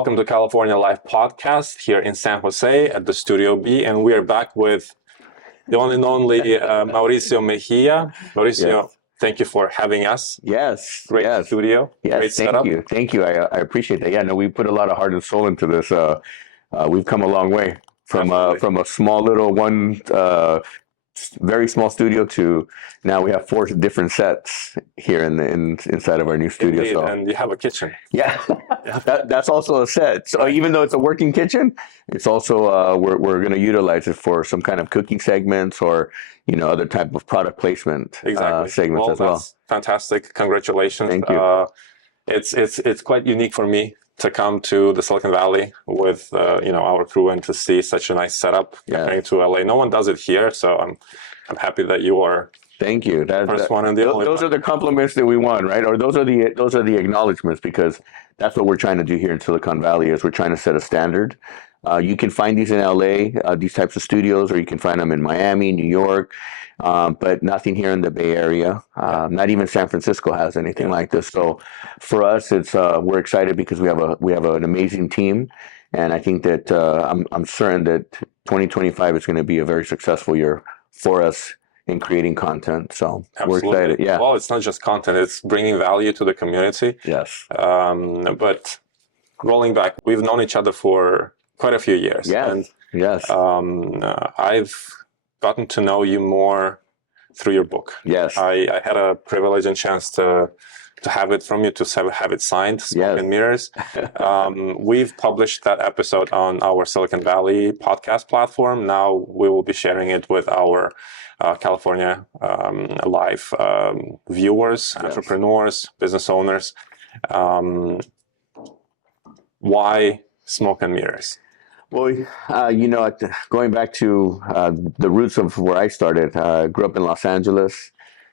Welcome to California Live Podcast here in San Jose at the Studio B, and we are back with the one and only Mauricio Mejia. Mauricio, Yes. thank you for having us. Yes. Great yes. studio, Yes. great Thank setup. you. Thank you. I appreciate that. Yeah. No, we put a lot of heart and soul into this. We've come a long way from a small little one, very small studio to now we have 4 different sets here inside of our new studio. Indeed, So and you have a kitchen. yeah, that's also a set. So even though it's a working kitchen, it's also we're going to utilize it for some kind of cooking segments or other type of product placement segments as well. That's fantastic. Congratulations. Thank you. It's quite unique for me to come to the Silicon Valley with our crew and to see such a nice setup comparing to LA. No one does it here, so I'm happy that you are. Thank you. The first one and the only those one. are the compliments that we want, right? Or those are the acknowledgments, because that's what we're trying to do here in Silicon Valley. Is we're trying to set a standard. You can find these in LA, these types of studios, or you can find them in Miami, New York, but nothing here in the Bay Area. Not even San Francisco has anything like this. So for us, it's we're excited because we have an amazing team, and I think that I'm certain that 2025 is going to be a very successful year for us in creating content. So Absolutely. We're excited. Yeah. Well, it's not just content; it's bringing value to the community. Yes. But rolling back, we've known each other for quite a few years. Yes. And yes. I've gotten to know you more through your book. Yes. I had a privilege and chance to have it from you, to have it signed, Smoke and Mirrors. We've published that episode on our Silicon Valley podcast platform. Now we will be sharing it with our California Live viewers, entrepreneurs, business owners. Why Smoke and Mirrors? Well, going back to the roots of where I started, I grew up in Los Angeles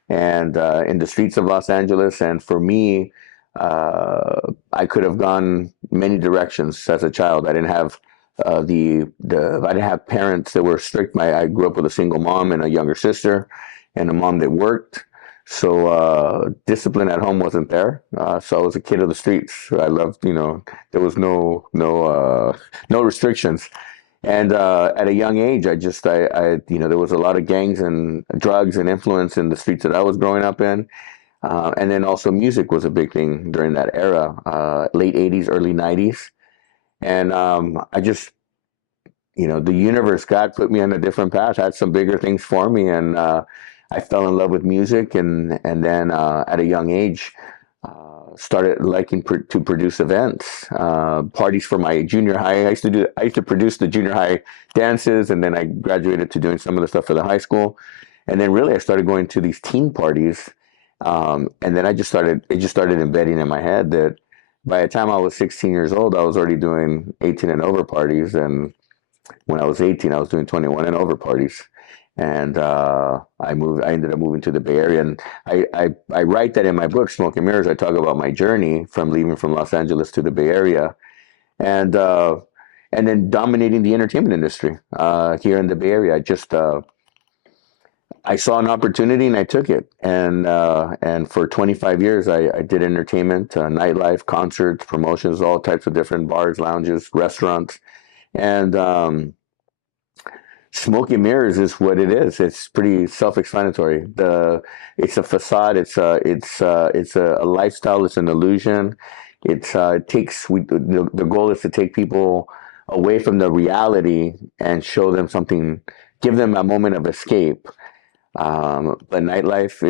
and in the streets of Los Angeles. And for me, I could have gone many directions as a child. I didn't have I didn't have parents that were strict. I grew up with a single mom and a younger sister and a mom that worked. So discipline at home wasn't there. So I was a kid of the streets. I loved, there was no restrictions. And at a young age, I there was a lot of gangs and drugs and influence in the streets that I was growing up in. And then also music was a big thing during that era, late 80s, early 90s. And I just, the universe, God put me on a different path, had some bigger things for me. And I fell in love with music, and then at a young age, started liking to produce events, parties for my junior high. I used to produce the junior high dances, and then I graduated to doing some of the stuff for the high school, and then really I started going to these teen parties, and then it just started embedding in my head that by the time I was 16 years old, I was already doing 18 and over parties, and when I was 18, I was doing 21 and over parties. And I ended up moving to the Bay Area, and I write that in my book, Smoke and Mirrors. I talk about my journey from leaving from Los Angeles to the Bay Area, and then dominating the entertainment industry here in the Bay Area. I saw an opportunity and I took it, and for 25 years I did entertainment, nightlife, concerts, promotions, all types of different bars, lounges, restaurants, and Smoke and Mirrors is what it is. It's pretty self-explanatory. It's a facade. It's a lifestyle. It's an illusion. The goal is to take people away from the reality and show them something, give them a moment of escape. But nightlife,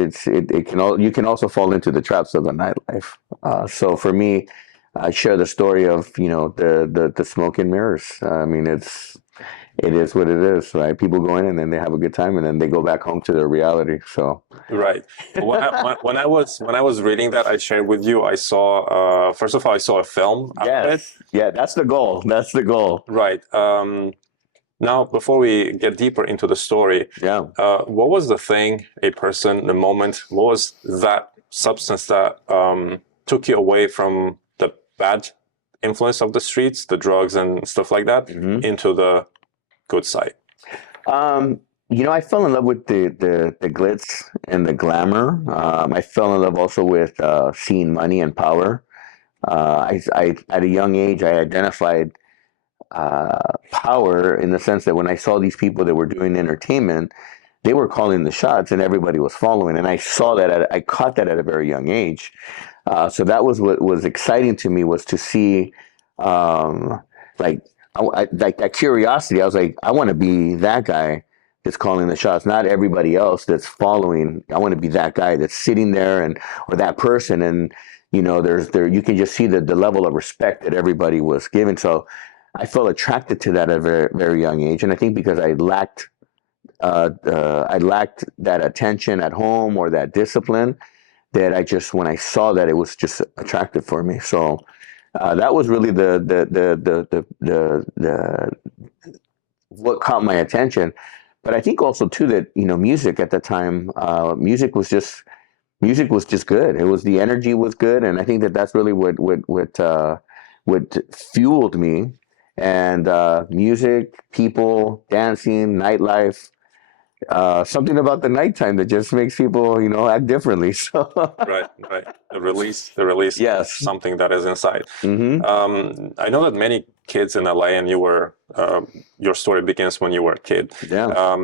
you can also fall into the traps of the nightlife. So for me, I share the story of the Smoke and Mirrors. I mean, it is what it is, right? People go in and then they have a good time and then they go back home to their reality. So right. When I was reading that, I shared with you. I saw first of all, I saw a film. Yes. Yeah, that's the goal. That's the goal. Right. Now, before we get deeper into the story, what was the thing, a person, the moment? What was that substance that took you away from the bad influence of the streets, the drugs and stuff like that, into the good side? I fell in love with the glitz and the glamour. I fell in love also with seeing money and power. I at a young age, I identified power in the sense that when I saw these people that were doing entertainment, they were calling the shots and everybody was following. And I saw that, I caught that at a very young age. So that was what was exciting to me, was to see, like, like that curiosity. I was like, I want to be that guy that's calling the shots, not everybody else that's following. I want to be that guy that's sitting there, and or that person. And you can just see the level of respect that everybody was given. So I felt attracted to that at a very, very young age, and I think because I lacked that attention at home or that discipline, that when I saw that, it was just attractive for me. So that was really the what caught my attention. But I think also too that music at the time, music was just good. It was, the energy was good, and I think that's really what fueled me. And music, people, dancing, nightlife. Something about the nighttime that just makes people, act differently. So right. The release yes, something that is inside. Mm-hmm. I know that many kids in LA, and your story begins when you were a kid. Yeah.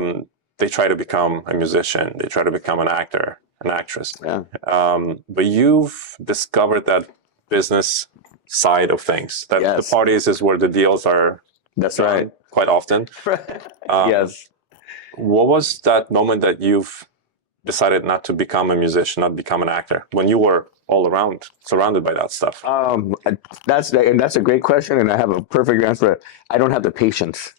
They try to become a musician. They try to become an actor, an actress. Yeah. But you've discovered that business side of things. That Yes. the parties is where the deals are. That's right. Quite often. Yes. What was that moment that you've decided not to become a musician, not become an actor, when you were all around, surrounded by that stuff? That's a great question, and I have a perfect answer. I don't have the patience.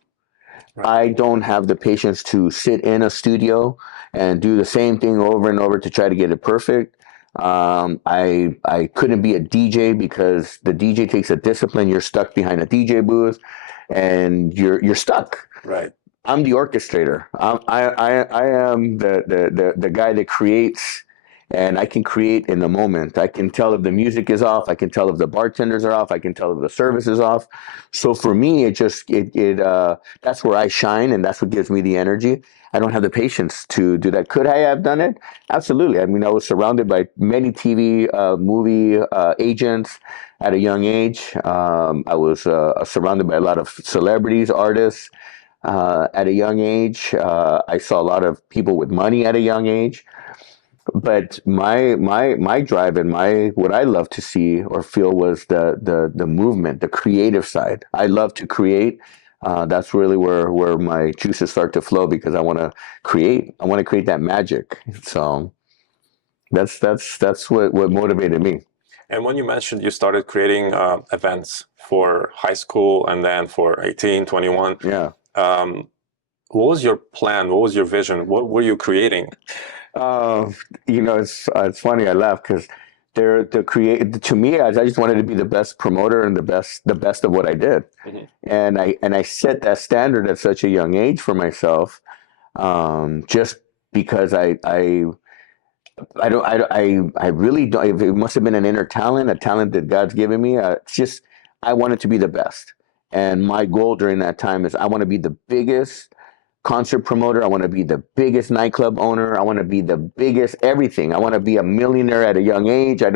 Right. I don't have the patience to sit in a studio and do the same thing over and over to try to get it perfect. I couldn't be a DJ because the DJ takes a discipline. You're stuck behind a DJ booth, and you're stuck. Right. I'm the orchestrator. I am the guy that creates, and I can create in the moment. I can tell if the music is off. I can tell if the bartenders are off. I can tell if the service is off. So for me, that's where I shine, and that's what gives me the energy. I don't have the patience to do that. Could I have done it? Absolutely. I mean, I was surrounded by many TV, movie agents at a young age. I was surrounded by a lot of celebrities, artists. At a young age, I saw a lot of people with money at a young age. But my drive and what I love to see or feel was the movement, the creative side. I love to create. That's really where my juices start to flow, because I want to create. I want to create that magic. So that's what motivated me. And when you mentioned you started creating events for high school and then for 18, 21. Yeah. What was your plan? What was your vision? What were you creating? It's funny. I laugh because to me, I just wanted to be the best promoter and the best of what I did. Mm-hmm. And I set that standard at such a young age for myself, just because I really don't. It must have been an inner talent, a talent that God's given me. It's just, I wanted to be the best. And my goal during that time is I want to be the biggest concert promoter. I want to be the biggest nightclub owner. I want to be the biggest everything. I want to be a millionaire at a young age. I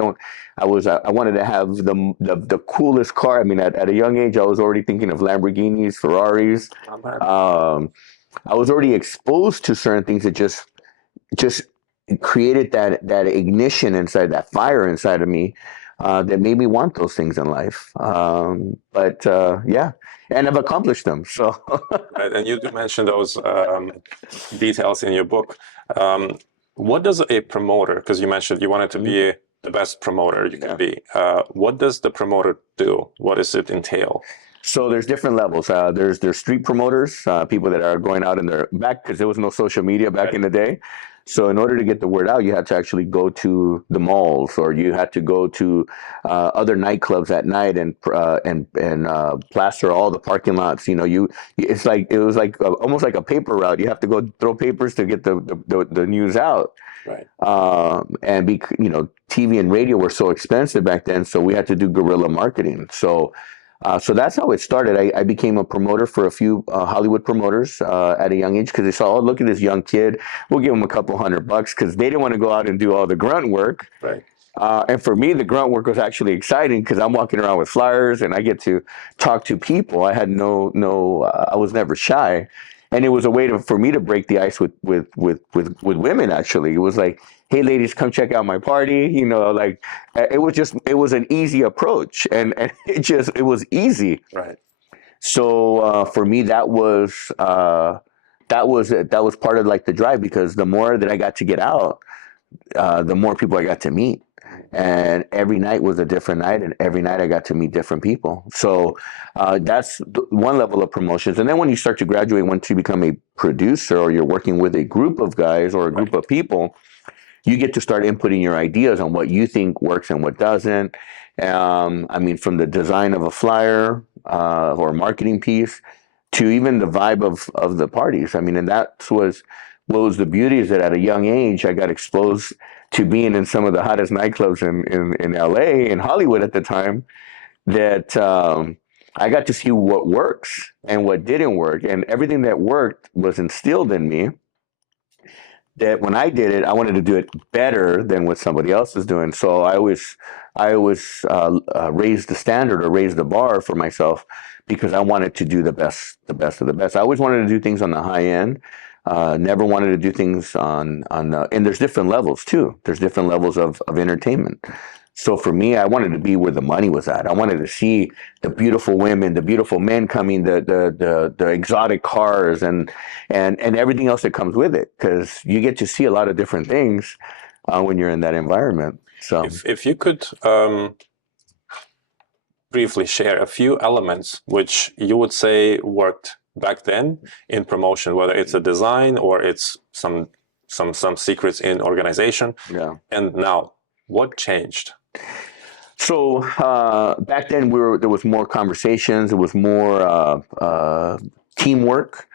wanted to have the coolest car. I mean, at a young age, I was already thinking of Lamborghinis, Ferraris. I was already exposed to certain things that just created that ignition inside, that fire inside of me, that made me want those things in life. Yeah, and I've accomplished them. So, right, and you do mention those details in your book. What does a promoter? Because you mentioned you wanted to be the best promoter you can be. What does the promoter do? What does it entail? So there's different levels. There's street promoters, people that are going out in their back, because there was no social media back in the day. So in order to get the word out, you had to actually go to the malls, or you had to go to other nightclubs at night and plaster all the parking lots. It was like almost like a paper route. You have to go throw papers to get the news out. Right. TV and radio were so expensive back then, so we had to do guerrilla marketing. So So that's how it started. I became a promoter for a few Hollywood promoters at a young age because they saw, oh, look at this young kid. We'll give him a couple $100 because they didn't want to go out and do all the grunt work. Right. And for me, the grunt work was actually exciting because I'm walking around with flyers and I get to talk to people. I had I was never shy, and it was a way for me to break the ice with women. Actually, it was like, hey, ladies, come check out my party. Like it was an easy approach, and it was easy. Right. So for me, that was part of like the drive, because the more that I got to get out, the more people I got to meet. And every night was a different night, and every night I got to meet different people. So that's one level of promotions. And then when you start to graduate, once you become a producer or you're working with a group of guys or a group of people, you get to start inputting your ideas on what you think works and what doesn't. I mean, from the design of a flyer or marketing piece to even the vibe of the parties. I mean, and what was the beauty is that at a young age, I got exposed to being in some of the hottest nightclubs in LA, in Hollywood at the time, that I got to see what works and what didn't work. And everything that worked was instilled in me, that when I did it, I wanted to do it better than what somebody else is doing. So I always raised the standard or raised the bar for myself, because I wanted to do the best of the best. I always wanted to do things on the high end. Never wanted to do things and there's different levels too. There's different levels of entertainment. So for me, I wanted to be where the money was at. I wanted to see the beautiful women, the beautiful men coming, the exotic cars, and everything else that comes with it, because you get to see a lot of different things when you're in that environment. So if you could briefly share a few elements which you would say worked back then in promotion, whether it's a design or it's some secrets in organization, yeah. And now, what changed? So back then there was more conversations. It was more teamwork.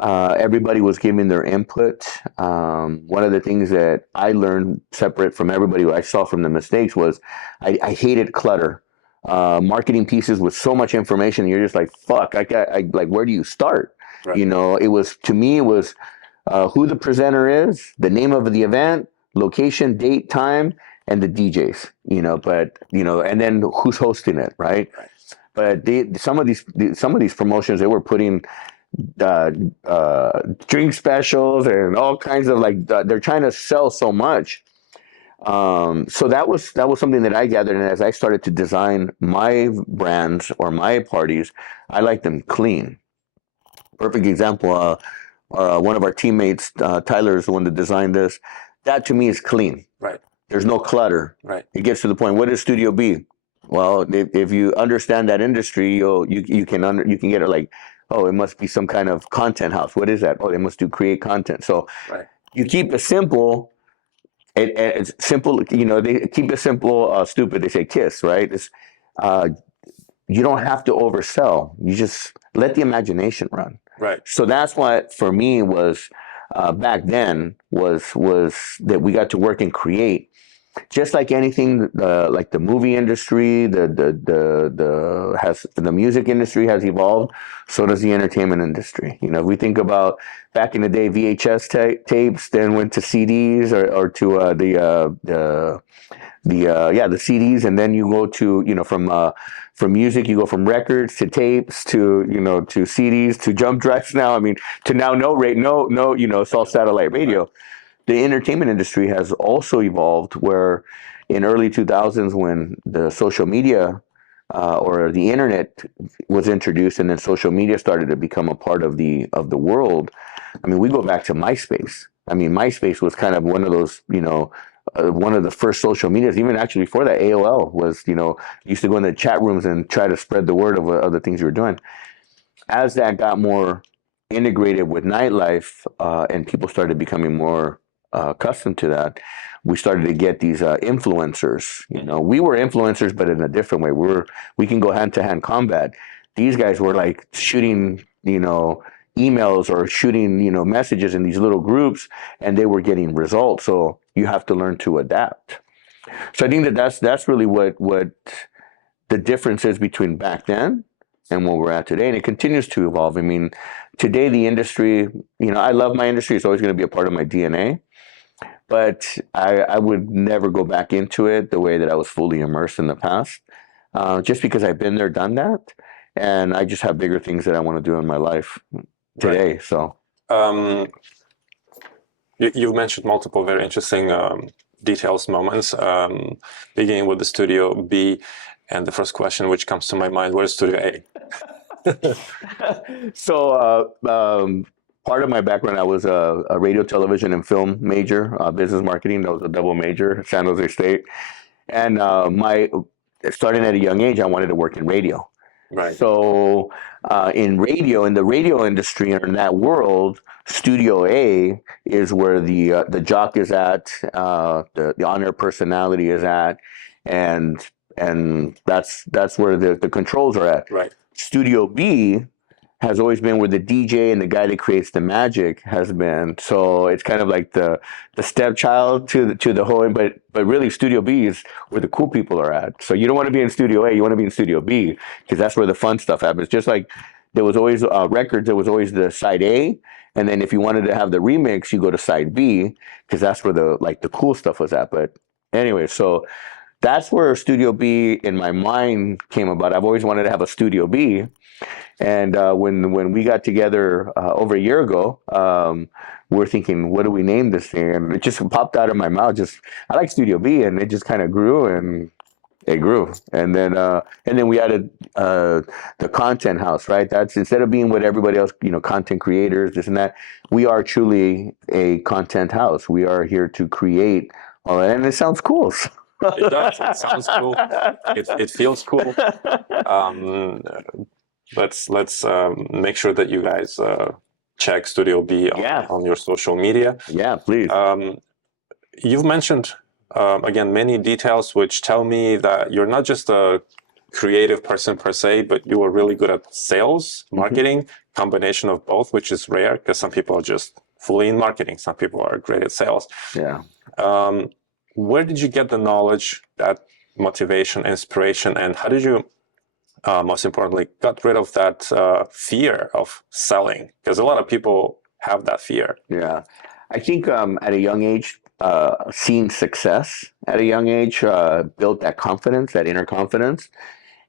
Everybody was giving their input. One of the things that I learned separate from everybody, what I saw from the mistakes, was I hated clutter. Marketing pieces with so much information, you're just like, fuck, I like, where do you start? Right. It was, to me, it was who the presenter is, the name of the event, location, date, time, and the DJs, and then who's hosting it, right? But some of these promotions, they were putting drink specials and all kinds of they're trying to sell so much. So that was something that I gathered, and as I started to design my brands or my parties, I like them clean. Perfect example, one of our teammates, Tyler, is the one that designed this. That to me is clean. Right. There's no clutter. Right. It gets to the point. What is Studio B? Well, if you understand that industry, you can get it like, oh, it must be some kind of content house. What is that? Oh, they must create content. So right. You keep it simple. It's simple, they keep it simple, stupid, they say KISS, right? It's, you don't have to oversell. You just let the imagination run. Right. So that's what, for me, was back then, was that we got to work and create. Just like anything, like the movie industry, the music industry has evolved, so does the entertainment industry. If we think about back in the day, VHS tapes, then went to CDs or to the CDs, and then you go to from music, you go from records to tapes to to CDs to jump drives now. I mean, to now no, it's all satellite radio. Right. The entertainment industry has also evolved, where in early 2000s, when the social media or the internet was introduced, and then social media started to become a part of the world. I mean, we go back to MySpace. I mean, MySpace was kind of one of those, one of the first social medias. Even actually before that, AOL was, used to go in the chat rooms and try to spread the word of the things you were doing. As that got more integrated with nightlife, and people started becoming more accustomed to that, we started to get these influencers. We were influencers, but in a different way. We can go hand-to-hand combat. These guys were like shooting, emails or shooting, messages in these little groups, and they were getting results. So you have to learn to adapt. So I think that's really what the differences between back then and where we're at today, and it continues to evolve. I mean, today the industry, I love my industry. It's always going to be a part of my DNA, but I would never go back into it the way that I was fully immersed in the past, just because I've been there, done that, and I just have bigger things that I want to do in my life today. Right. So, you've mentioned multiple very interesting details, moments, beginning with the Studio B. And the first question which comes to my mind, where's Studio A? So, part of my background, I was a radio, television, and film major, business marketing. That was a double major, San Jose State. And starting at a young age, I wanted to work in radio. Right. So, in the radio industry, or in that world, Studio A is where the jock is at, the on-air personality is at, and that's where the controls are at. Right. Studio B has always been where the DJ and the guy that creates the magic has been. So it's kind of like the stepchild to the whole. But really, Studio B is where the cool people are at. So you don't want to be in Studio A, you want to be in Studio B, because that's where the fun stuff happens. Just like there was always records, there was always the side A, and then if you wanted to have the remix, you go to side B, because that's where the cool stuff was at. But anyway, so that's where Studio B in my mind came about. I've always wanted to have a Studio B. And when we got together over a year ago, we were thinking, what do we name this thing? And it just popped out of my mouth. I like Studio B, and it just kind of grew, and it grew. And then we added the content house, right? That's, instead of being what everybody else, content creators, this and that, we are truly a content house. We are here to create, and it sounds cool. It does. It sounds cool. It feels cool. Let's make sure that you guys check Studio B on your social media. Yeah, please. You've mentioned again many details which tell me that you're not just a creative person per se, but you are really good at sales, marketing, combination of both, which is rare because some people are just fully in marketing. Some people are great at sales. Yeah. Where did you get the knowledge, that motivation, inspiration, and how did you, most importantly, got rid of that fear of selling? Because a lot of people have that fear. Yeah. I think at a young age, seeing success at a young age built that confidence, that inner confidence.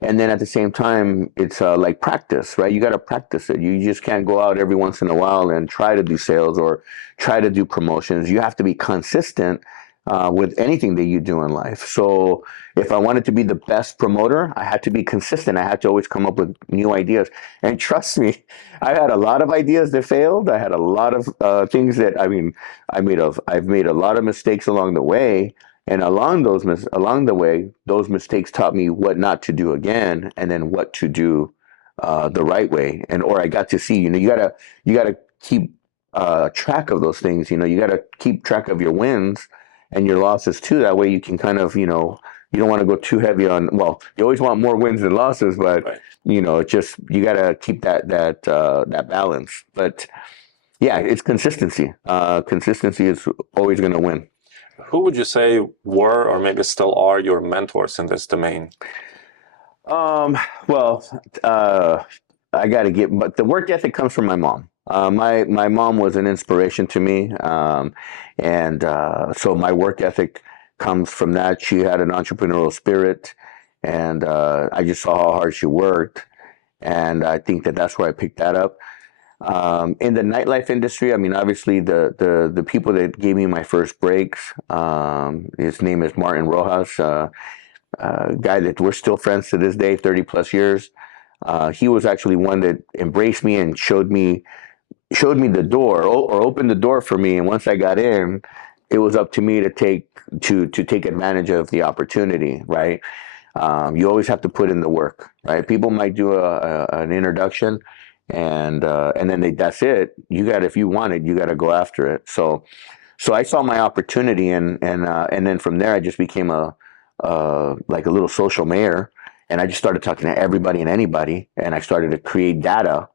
And then at the same time, it's like practice, right? You got to practice it. You just can't go out every once in a while and try to do sales or try to do promotions. You have to be consistent with anything that you do in life. So if I wanted to be the best promoter, I had to be consistent. I had to always come up with new ideas. And trust me, I had a lot of ideas that failed. I had a lot of things that, I've made a lot of mistakes along the way. And along the way, those mistakes taught me what not to do again, and then what to do the right way. Or I got to see, you gotta keep track of those things. You gotta keep track of your wins and your losses too. That way you can kind of, you don't want to go too heavy on, well, you always want more wins than losses, but right. You got to keep that balance. But yeah, it's consistency. Consistency is always going to win. Who would you say were, or maybe still are, your mentors in this domain? Well, I got to get, but the work ethic comes from my mom. My mom was an inspiration to me, and so my work ethic comes from that. She had an entrepreneurial spirit, and I just saw how hard she worked, and I think that's where I picked that up. In the nightlife industry, obviously the people that gave me my first breaks, his name is Martin Rojas, a guy that we're still friends to this day, 30 plus years. He was actually one that embraced me and showed me the door, or opened the door for me. And once I got in, it was up to me to take advantage of the opportunity, right? You always have to put in the work, right? People might do an introduction, and then that's it. If you want it, you got to go after it. So I saw my opportunity, and then from there, I just became like a little social mayor, and I just started talking to everybody and anybody, and I started to create data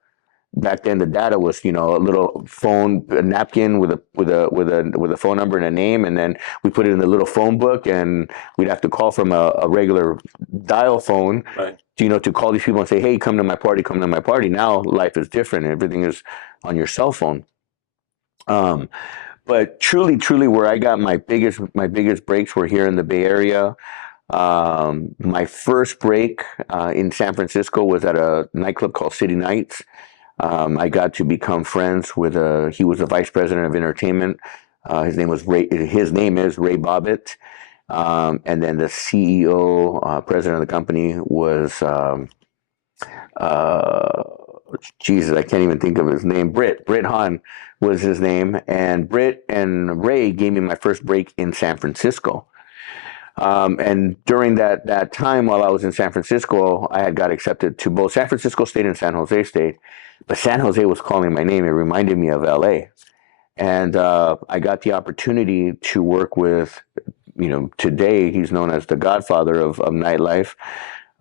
back then the data was, a little phone, a napkin with a phone number and a name, and then we put it in the little phone book, and we'd have to call from a regular dial phone, Right. to call these people and say, hey, come to my party, come to my party. Now life is different. Everything is on your cell phone. But truly, where I got my biggest breaks were here in the Bay Area. My first break in San Francisco was at a nightclub called City Nights. I got to become friends with he was the vice president of entertainment. His name is Ray Bobbitt. And then the CEO, president of the company was, Jesus, I can't even think of his name. Britt Hahn was his name. And Britt and Ray gave me my first break in San Francisco. And during that time while I was in San Francisco, I had got accepted to both San Francisco State and San Jose State. But San Jose was calling my name. It reminded me of LA. And I got the opportunity to work with, today he's known as the godfather of nightlife,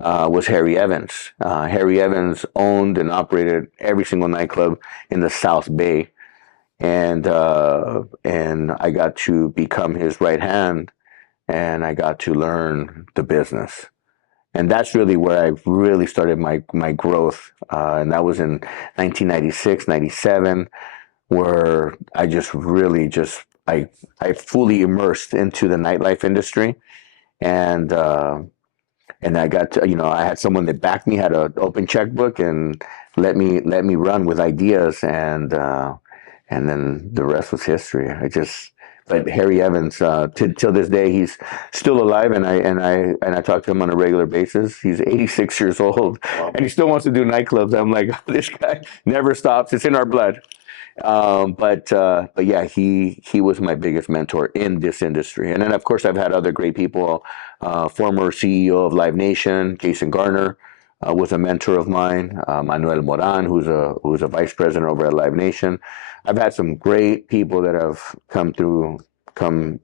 was Harry Evans. Harry Evans owned and operated every single nightclub in the South Bay. And I got to become his right hand, and I got to learn the business. And that's really where I really started my growth. And that was in 1996, 97, where I just really I fully immersed into the nightlife industry. And I got to, I had someone that backed me, had an open checkbook, and let me run with ideas. And then the rest was history. But Harry Evans, till this day, he's still alive, and I talk to him on a regular basis. He's 86 years old, wow. And he still wants to do nightclubs. I'm like, this guy never stops. It's in our blood. But yeah, he was my biggest mentor in this industry. And then of course I've had other great people. Former CEO of Live Nation, Jason Garner, was a mentor of mine. Manuel Moran, who's a vice president over at Live Nation. I've had some great people that have come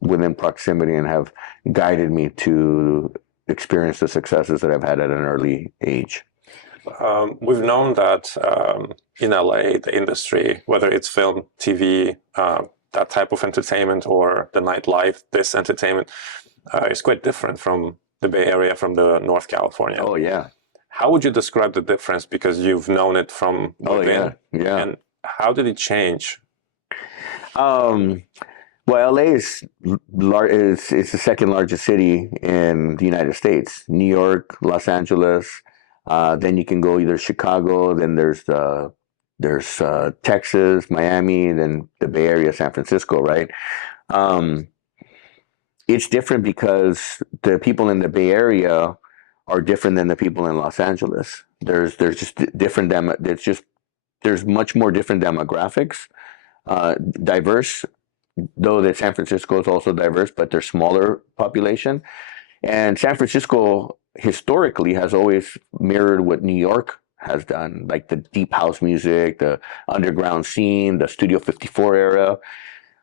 within proximity and have guided me to experience the successes that I've had at an early age. We've known that in LA, the industry, whether it's film, TV, that type of entertainment, or the nightlife, this entertainment, is quite different from the Bay Area, from the North California. Oh, yeah. How would you describe the difference? Because you've known it from within. Yeah. And how did it change? Well, LA is the second largest city in the United States. New York, Los Angeles. Then you can go either Chicago. Then there's Texas, Miami, and then the Bay Area, San Francisco. Right. It's different because the people in the Bay Area are different than the people in Los Angeles. There's just different there's much more different demographics, diverse, though that San Francisco is also diverse, but they're smaller population. And San Francisco historically has always mirrored what New York has done, like the deep house music, the underground scene, the Studio 54 era.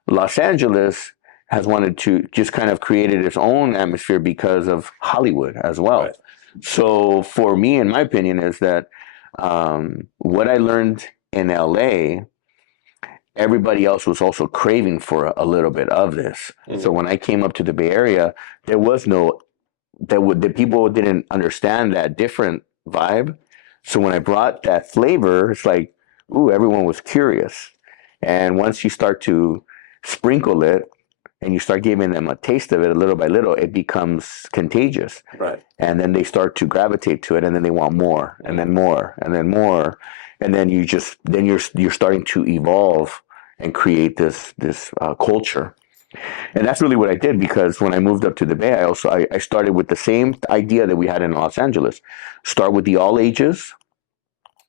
Los Angeles has wanted to just kind of created its own atmosphere because of Hollywood as well. Right. So for me, in my opinion, is that what I learned in LA, everybody else was also craving for a little bit of this. Mm-hmm. So when I came up to the Bay Area, there was the people didn't understand that different vibe. So when I brought that flavor, it's like, ooh, everyone was curious. And once you start to sprinkle it and you start giving them a taste of it little by little, it becomes contagious. Right. And then they start to gravitate to it, and then they want more, and then more, and then more. And then you're starting to evolve and create this culture. And that's really what I did, because when I moved up to the Bay, I started with the same idea that we had in Los Angeles. Start with the all ages,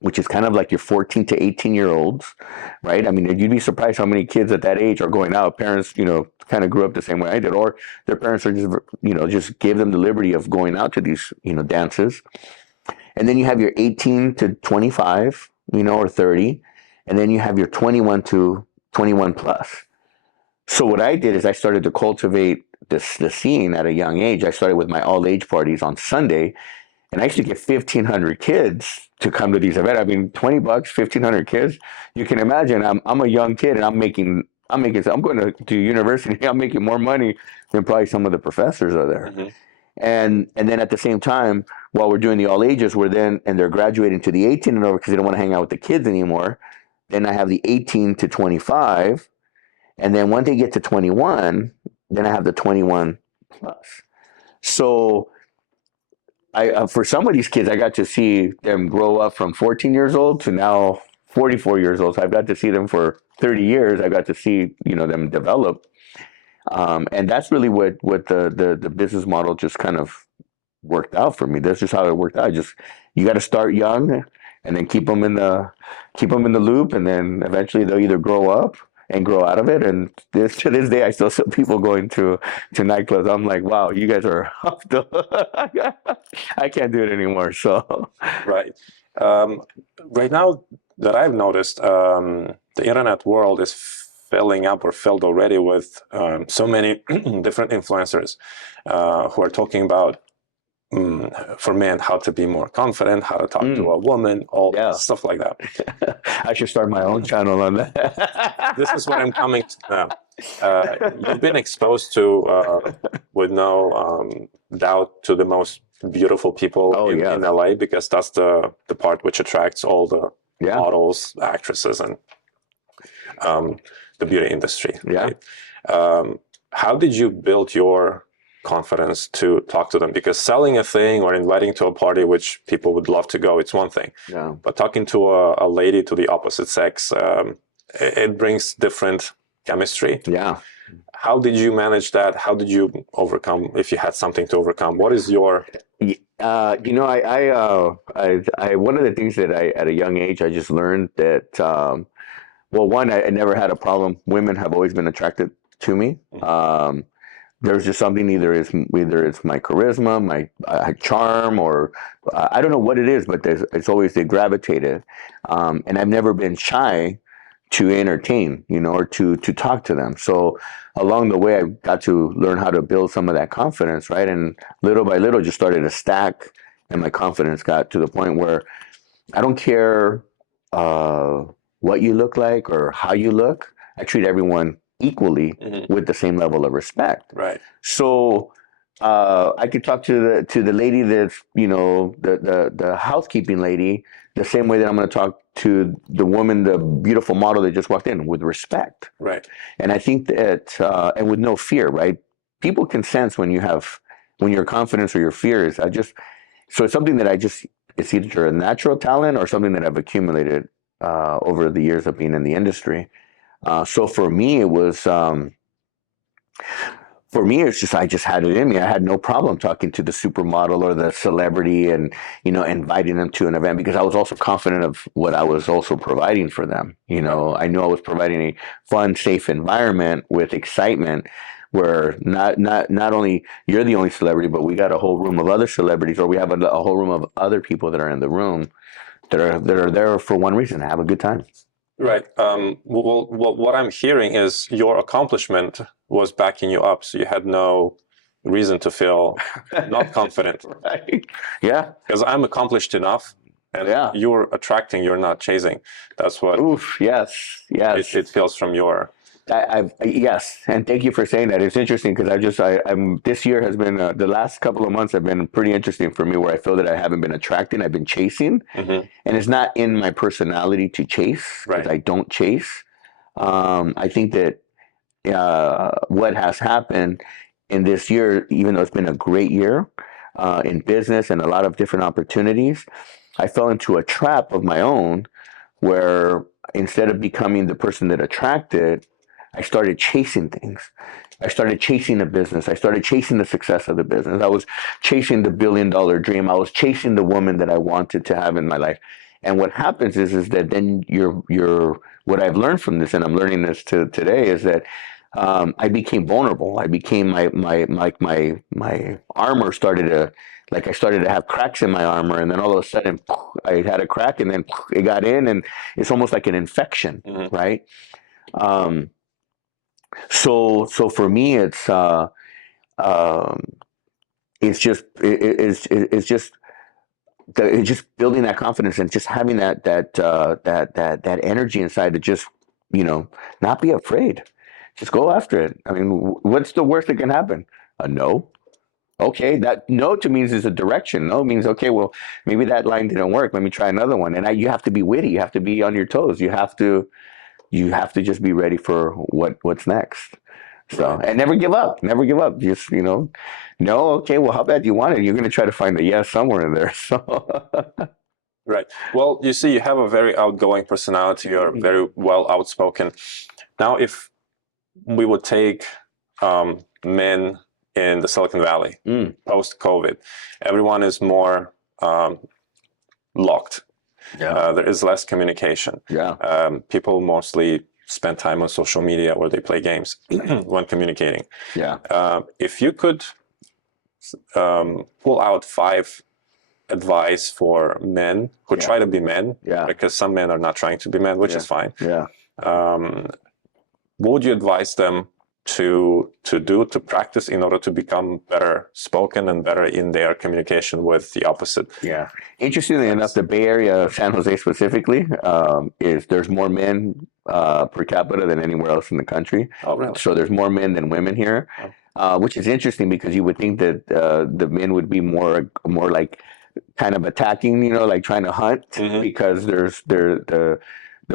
which is kind of like your 14 to 18-year-olds, right? I mean, you'd be surprised how many kids at that age are going out. Parents, kind of grew up the same way I did, or their parents are just gave them the liberty of going out to these, dances. And then you have your 18 to 25, or 30, and then you have your 21 to 21 plus. So what I did is I started to cultivate the scene at a young age. I started with my all age parties on Sunday, And I used to get 1,500 kids to come to these events. I mean, $20, 1,500 kids. You can imagine. I'm a young kid, and I'm going to university. I'm making more money than probably some of the professors are there. Mm-hmm. And then at the same time, while we're doing the all ages, and they're graduating to the 18 and over because they don't want to hang out with the kids anymore. Then I have the 18 to 25, and then once they get to 21, then I have the 21 plus. So for some of these kids, I got to see them grow up from 14 years old to now 44 years old. So I've got to see them for 30 years. I got to see them develop, and that's really what the business model just kind of worked out for me. That's just how it worked out. You got to start young, and then keep them in the loop, and then eventually they'll either grow up and grow out of it. And to this day, I still see people going to nightclubs. I'm like, wow, you guys are off the. I can't do it anymore. So right, right now that I've noticed, the internet world is filling up or filled already with so many different influencers who are talking about. For men, how to be more confident, how to talk to a woman, all stuff like that. I should start my own channel on that. This is what I'm coming to now. You've been exposed to, with no doubt, to the most beautiful people in LA, because that's the part which attracts all the models, actresses, and the beauty industry. Yeah. Right? How did you build your confidence to talk to them? Because selling a thing or inviting to a party which people would love to go, it's one thing. Yeah. But talking to a lady to the opposite sex, it brings different chemistry. Yeah. How did you manage that? How did you overcome, if you had something to overcome? What is your... I one of the things that at a young age, I just learned that, one, I never had a problem. Women have always been attracted to me. Mm-hmm. There's just something, either it's my charisma, my charm, or I don't know what it is, but it's always they gravitated. And I've never been shy to entertain, or to talk to them. So along the way, I got to learn how to build some of that confidence, right? And little by little, just started to stack, and my confidence got to the point where I don't care what you look like or how you look. I treat everyone equally with the same level of respect. Right. So I could talk to the lady that's, the housekeeping lady, the same way that I'm going to talk to the woman, the beautiful model that just walked in, with respect. Right. And I think that, and with no fear, right? People can sense when your confidence or your fear is, so it's something that it's either a natural talent or something that I've accumulated over the years of being in the industry. So for me, it was, I just had it in me. I had no problem talking to the supermodel or the celebrity and, inviting them to an event, because I was also confident of what I was also providing for them. I knew I was providing a fun, safe environment with excitement, where not only you're the only celebrity, but we got a whole room of other celebrities, or we have a whole room of other people that are in the room that are there for one reason: to have a good time. Right. Well, what I'm hearing is your accomplishment was backing you up, so you had no reason to feel not confident. Right. Yeah. Because I'm accomplished enough, and you're attracting, you're not chasing. That's what. Oof. Yes. Yes. It feels from your. Yes, and thank you for saying that. It's interesting because I'm this year has been the last couple of months have been pretty interesting for me, where I feel that I haven't been attracting, I've been chasing, and it's not in my personality to chase, because I don't chase. I think that what has happened in this year, even though it's been a great year in business and a lot of different opportunities, I fell into a trap of my own, where instead of becoming the person that attracted, I started chasing things. I started chasing a business. I started chasing the success of the business. I was chasing the $1 billion dream. I was chasing the woman that I wanted to have in my life. And what happens is that then what I've learned from this, and I'm learning this today, is that I became vulnerable. I became my armor started to, I started to have cracks in my armor, and then all of a sudden I had a crack, and then it got in, and it's almost like an infection, right? So for me, it's just just building that confidence and just having that energy inside to just, not be afraid. Just go after it. I mean, what's the worst that can happen? A no. Okay, that no to means is a direction. No means, okay, well, maybe that line didn't work. Let me try another one. And you have to be witty. You have to be on your toes. You have to just be ready for what's next. So, and never give up. Never give up. Just, no, okay, well, how bad do you want it? You're going to try to find a yes somewhere in there. So, right. Well, you see, you have a very outgoing personality. You're very well outspoken. Now, if we would take men in the Silicon Valley post-COVID, everyone is more locked. Yeah. There is less communication. Yeah. People mostly spend time on social media or they play games when communicating. Yeah. If you could pull out 5 advice for men who try to be men, because some men are not trying to be men, which is fine. Yeah. What would you advise them to practice in order to become better spoken and better in their communication with the opposite? Yeah. Interestingly enough, the Bay Area, San Jose specifically, there's more men per capita than anywhere else in the country. Oh, really? So there's more men than women here, which is interesting because you would think that the men would be more like kind of attacking, like trying to hunt, because the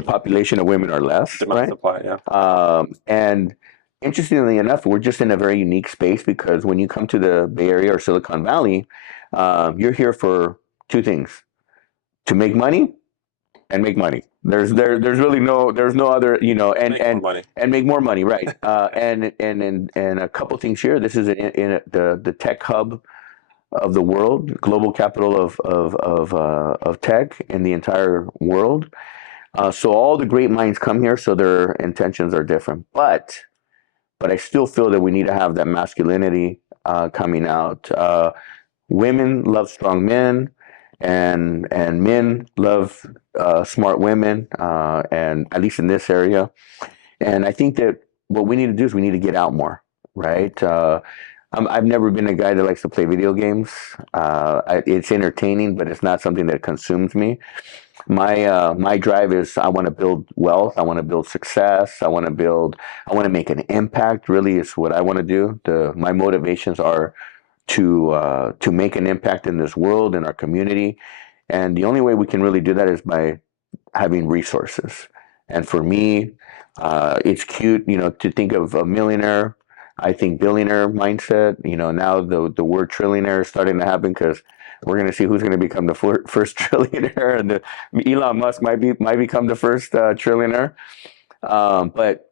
population of women are less, right? Supply, yeah. And interestingly enough, we're just in a very unique space because when you come to the Bay Area or Silicon Valley, you're here for 2 things: to make money and make money. There's really no other, and make more money, right? And a couple things here. This is in the tech hub of the world, global capital of tech in the entire world. So all the great minds come here, so their intentions are different. But I still feel that we need to have that masculinity coming out. Women love strong men, and men love smart women, and at least in this area. And I think that what we need to do is we need to get out more, right? I've never been a guy that likes to play video games. It's entertaining, but it's not something that consumes me. My drive is I want to build wealth. I want to build success. I want to make an impact. Really, is what I want to do. My motivations are to make an impact in this world, in our community, and the only way we can really do that is by having resources. And for me, it's cute, to think of a millionaire. I think billionaire mindset. Now the word trillionaire is starting to happen because we're going to see who's going to become the first trillionaire, and Elon Musk might become the first trillionaire. But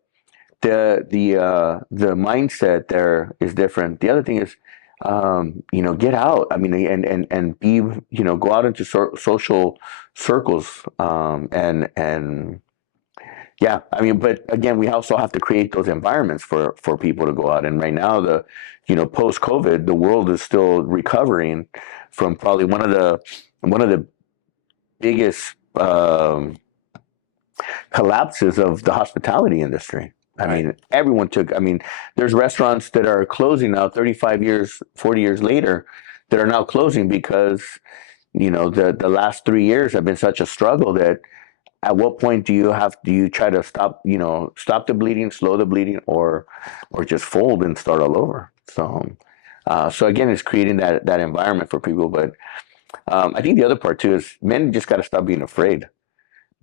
the mindset there is different. The other thing is, get out. I mean, and be, go out into social circles, and yeah, I mean, but again, we also have to create those environments for people to go out. And right now, post-COVID, the world is still recovering from probably one of the biggest collapses of the hospitality industry. I mean, there's restaurants that are closing now 35 years, 40 years later that are now closing because, the last 3 years have been such a struggle that at what point do you try to stop the bleeding, slow the bleeding, or just fold and start all over? So again, it's creating that environment for people. But I think the other part too is men just got to stop being afraid.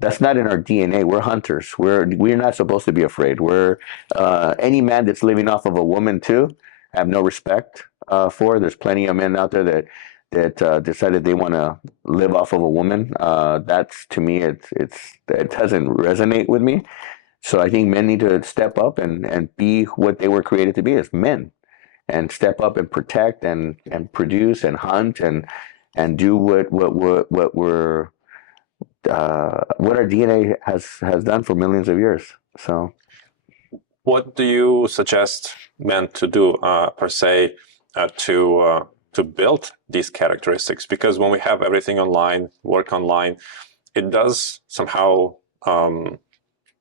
That's not in our DNA. We're hunters. We're not supposed to be afraid. We're any man that's living off of a woman too, I have no respect for. There's plenty of men out there that decided they want to live off of a woman. That's, to me, it doesn't resonate with me. So I think men need to step up and be what they were created to be, as men, and step up and protect and produce and hunt and do what our DNA has done for millions of years. So, what do you suggest men to do per se to build these characteristics? Because when we have everything online, work online, it does somehow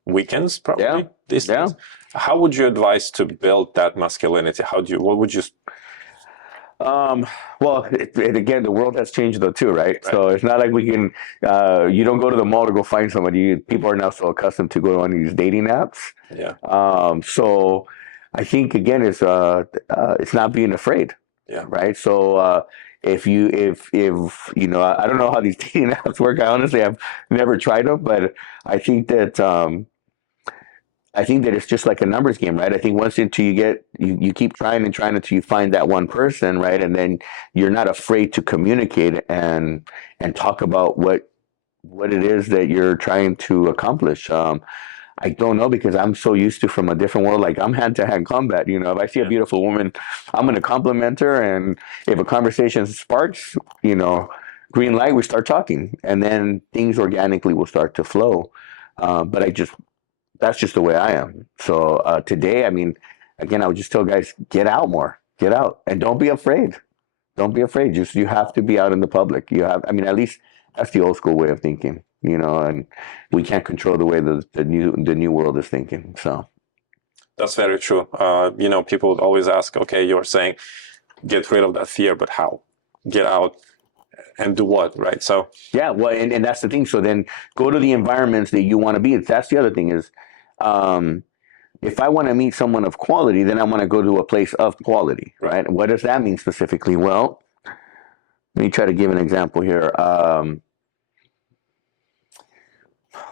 weakens probably these things. How would you advise to build that masculinity? What would you? Well, again, the world has changed though too, right? So it's not like we can. You don't go to the mall to go find somebody. People are now so accustomed to go on these dating apps. Yeah. So I think again, it's not being afraid. Yeah. Right. So if you know, I don't know how these dating apps work. I honestly have never tried them, but I think that. I think that it's just like a numbers game, right? I think once until you keep trying and trying until you find that one person, right? And then you're not afraid to communicate and talk about what it is that you're trying to accomplish. I don't know because I'm so used to from a different world. Like I'm hand to hand combat. You know, if I see a beautiful woman, I'm going to compliment her, and if a conversation sparks, you know, green light, we start talking, and then things organically will start to flow. But that's just the way I am. So today, I mean, again, I would just tell guys, get out more, get out, and don't be afraid. Don't be afraid. Just you have to be out in the public. You have, I mean, at least that's the old school way of thinking, you know. And we can't control the way the new world is thinking. So that's very true. You know, people would always ask, okay, you're saying get rid of that fear, but how? Get out and do what, right? So yeah, well, and that's the thing. So then go to the environments that you want to be. That's the other thing is. If I want to meet someone of quality, then I want to go to a place of quality, right? What does that mean specifically? Well, let me try to give an example here.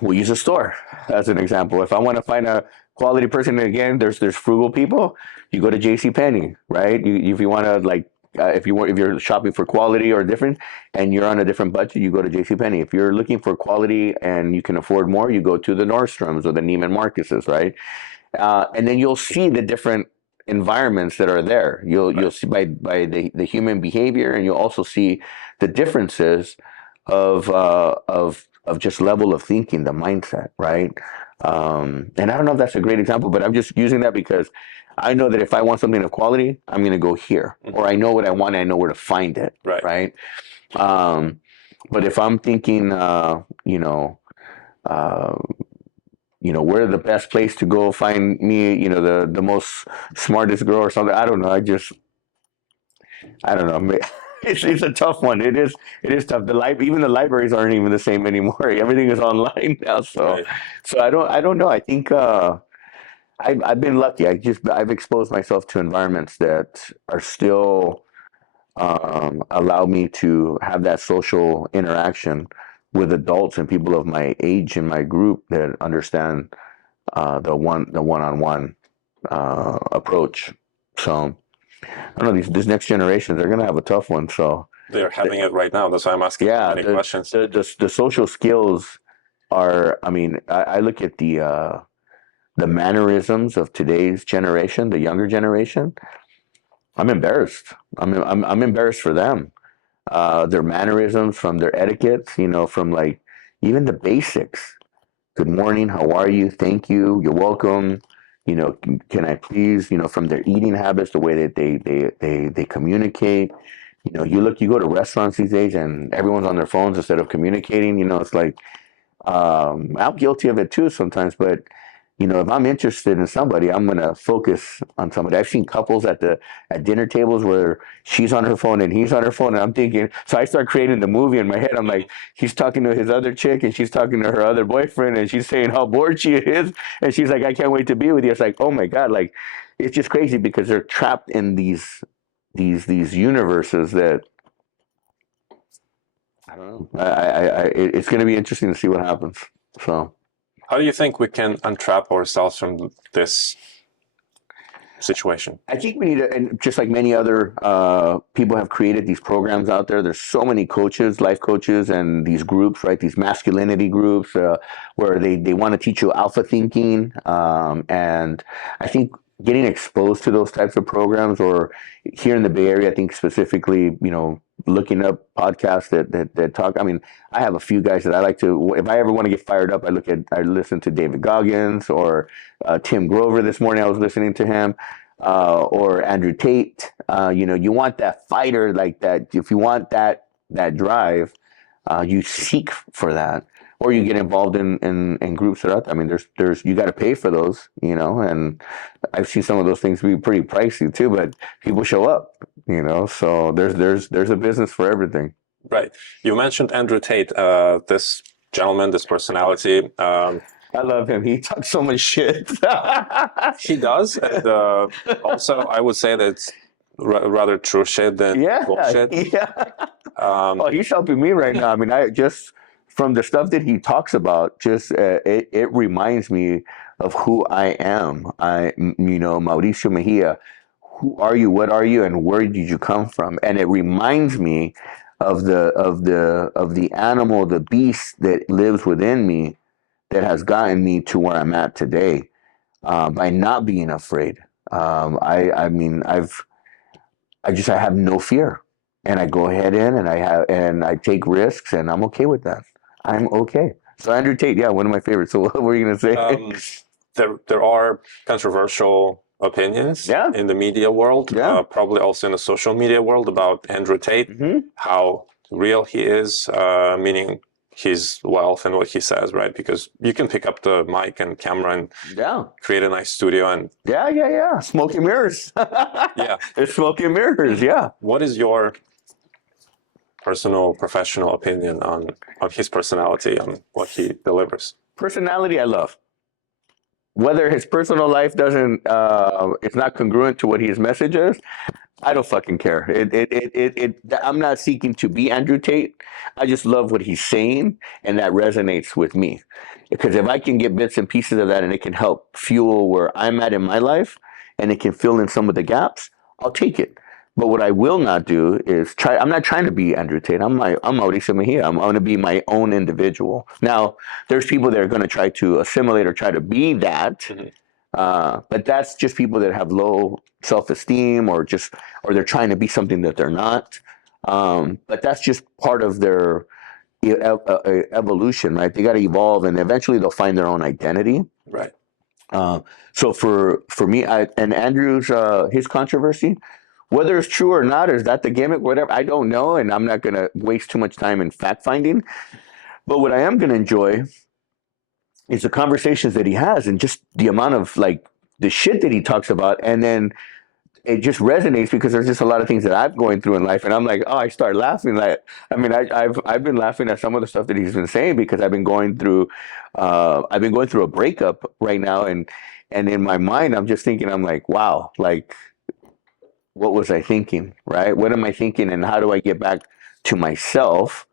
We'll use a store as an example. If I want to find a quality person, again, there's frugal people. You go to JCPenney, right? If you want to like, if you're shopping for quality or different, and you're on a different budget, you go to JCPenney. If you're looking for quality and you can afford more, you go to the Nordstroms or the Neiman Marcuses, right? And then you'll see the different environments that are there. You'll see by the human behavior, and you'll also see the differences of just level of thinking, the mindset, right? And I don't know if that's a great example, but I'm just using that because I know that if I want something of quality, I'm going to go here, or I know what I want, and I know where to find it, right? But if I'm thinking, where the best place to go find me, you know, the most smartest girl or something. I don't know. I don't know. It's a tough one. It is tough. Even the libraries aren't even the same anymore. Everything is online now. So I don't know. I think I've been lucky. I've exposed myself to environments that are still allow me to have that social interaction with adults and people of my age in my group that understand the one-on-one approach. So I don't know, these next generations, they're gonna have a tough one. So they're having it right now. That's why I'm asking many questions. The social skills are. I mean, I look at the mannerisms of today's generation, the younger generation. I'm embarrassed. I'm embarrassed for them. Their mannerisms, from their etiquettes, you know, from like even the basics. Good morning, how are you? Thank you, you're welcome. You know, can I please? You know, from their eating habits, the way that they communicate. You know, you go to restaurants these days, and everyone's on their phones instead of communicating. You know, it's like I'm guilty of it too sometimes, but you know, if I'm interested in somebody, I'm gonna focus on somebody. I've seen couples at dinner tables where she's on her phone and he's on her phone, and I'm thinking. So I start creating the movie in my head. I'm like, he's talking to his other chick, and she's talking to her other boyfriend, and she's saying how bored she is, and she's like, I can't wait to be with you. It's like, oh my god, like it's just crazy because they're trapped in these universes that I don't know. It's going to be interesting to see what happens. So. How do you think we can untrap ourselves from this situation? I think we need to, and just like many other people have created these programs out there. There's so many coaches, life coaches, and these groups, right? These masculinity groups where they want to teach you alpha thinking. And I think getting exposed to those types of programs, or here in the Bay Area, I think specifically, you know, looking up podcasts that talk. I mean, I have a few guys that I like to. If I ever want to get fired up, I listen to David Goggins or Tim Grover. This morning I was listening to him, or Andrew Tate. You know, you want that fighter like that. If you want that drive, you seek for that. or you get involved in groups that are out there. I mean, there's you got to pay for those, and I've seen some of those things be pretty pricey too, but people show up, so there's a business for everything. Right. You mentioned Andrew Tate, this gentleman, this personality. I love him. He talks so much shit. He does. And also, I would say that it's rather true shit than bullshit. Yeah. Oh, he's helping me right now. I mean, I just, from the stuff that he talks about, just it reminds me of who I am. Mauricio Mejia. Who are you? What are you? And where did you come from? And it reminds me of the animal, the beast that lives within me, that has gotten me to where I'm at today, by not being afraid. I mean, I have no fear, and I go ahead and I take risks, and I'm okay with that. I'm okay. So Andrew Tate, yeah, one of my favorites. So what were you gonna say? There are controversial opinions in the media world, probably also in the social media world, about Andrew Tate, how real he is, meaning his wealth and what he says, right? Because you can pick up the mic and camera and create a nice studio and smoke and mirrors. It's smoke and mirrors. What is your personal, professional opinion on his personality, on what he delivers? Personality, I love. Whether his personal life doesn't, it's not congruent to what his message is, I don't fucking care. I'm not seeking to be Andrew Tate. I just love what he's saying, and that resonates with me. Because if I can get bits and pieces of that, and it can help fuel where I'm at in my life, and it can fill in some of the gaps, I'll take it. But what I will not do is try. I'm not trying to be Andrew Tate. I'm Mauricio Mejia. I'm going to be my own individual. Now, there's people that are going to try to assimilate or try to be that. But that's just people that have low self-esteem, or they're trying to be something that they're not. But that's just part of their evolution, right? They got to evolve, and eventually they'll find their own identity. Right. So for me, and Andrew's his controversy, whether it's true or not, or is that the gimmick, whatever, I don't know, and I'm not going to waste too much time in fact finding. But what I am going to enjoy is the conversations that he has, and just the amount of the shit that he talks about, and then it just resonates because there's just a lot of things that I'm going through in life, and I'm like, oh, I start laughing. I've been laughing at some of the stuff that he's been saying, because I've been going through a breakup right now, and in my mind I'm just thinking, I'm like, wow, what was I thinking, right? What am I thinking, and how do I get back to myself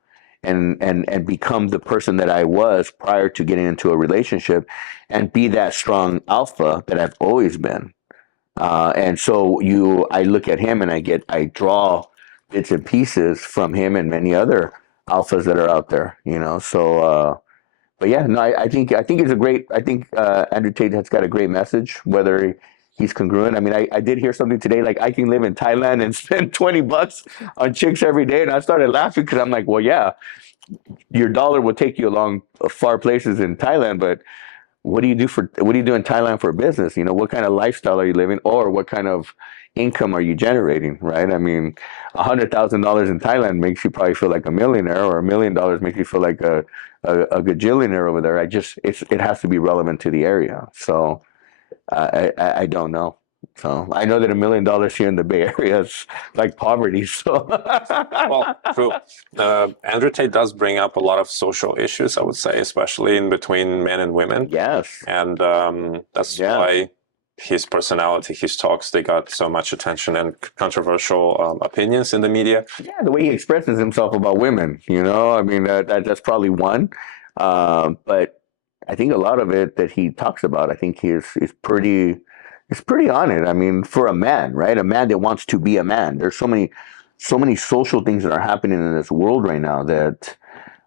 and become the person that I was prior to getting into a relationship, and be that strong alpha that I've always been. And so I look at him, and I draw bits and pieces from him and many other alphas that are out there, So, but yeah, no, I think Andrew Tate has got a great message, whether he's congruent. I mean, I did hear something today, I can live in Thailand and spend $20 on chicks every day. And I started laughing, because I'm like, well, yeah, your dollar will take you along far places in Thailand, but what do you do in Thailand for business? What kind of lifestyle are you living, or what kind of income are you generating, right? I mean, $100,000 in Thailand makes you probably feel like a millionaire, or $1 million makes you feel like a gajillionaire over there. It has to be relevant to the area. So I don't know. So I know that $1 million here in the Bay Area is like poverty. So well, true. Andrew Tate does bring up a lot of social issues, I would say, especially in between men and women. Yes, and that's why his personality, his talks, they got so much attention and controversial opinions in the media. Yeah, the way he expresses himself about women, I mean, that's probably one. But I think a lot of it that he talks about, I think is pretty on it. I mean, for a man, right? A man that wants to be a man. There's so many social things that are happening in this world right now that,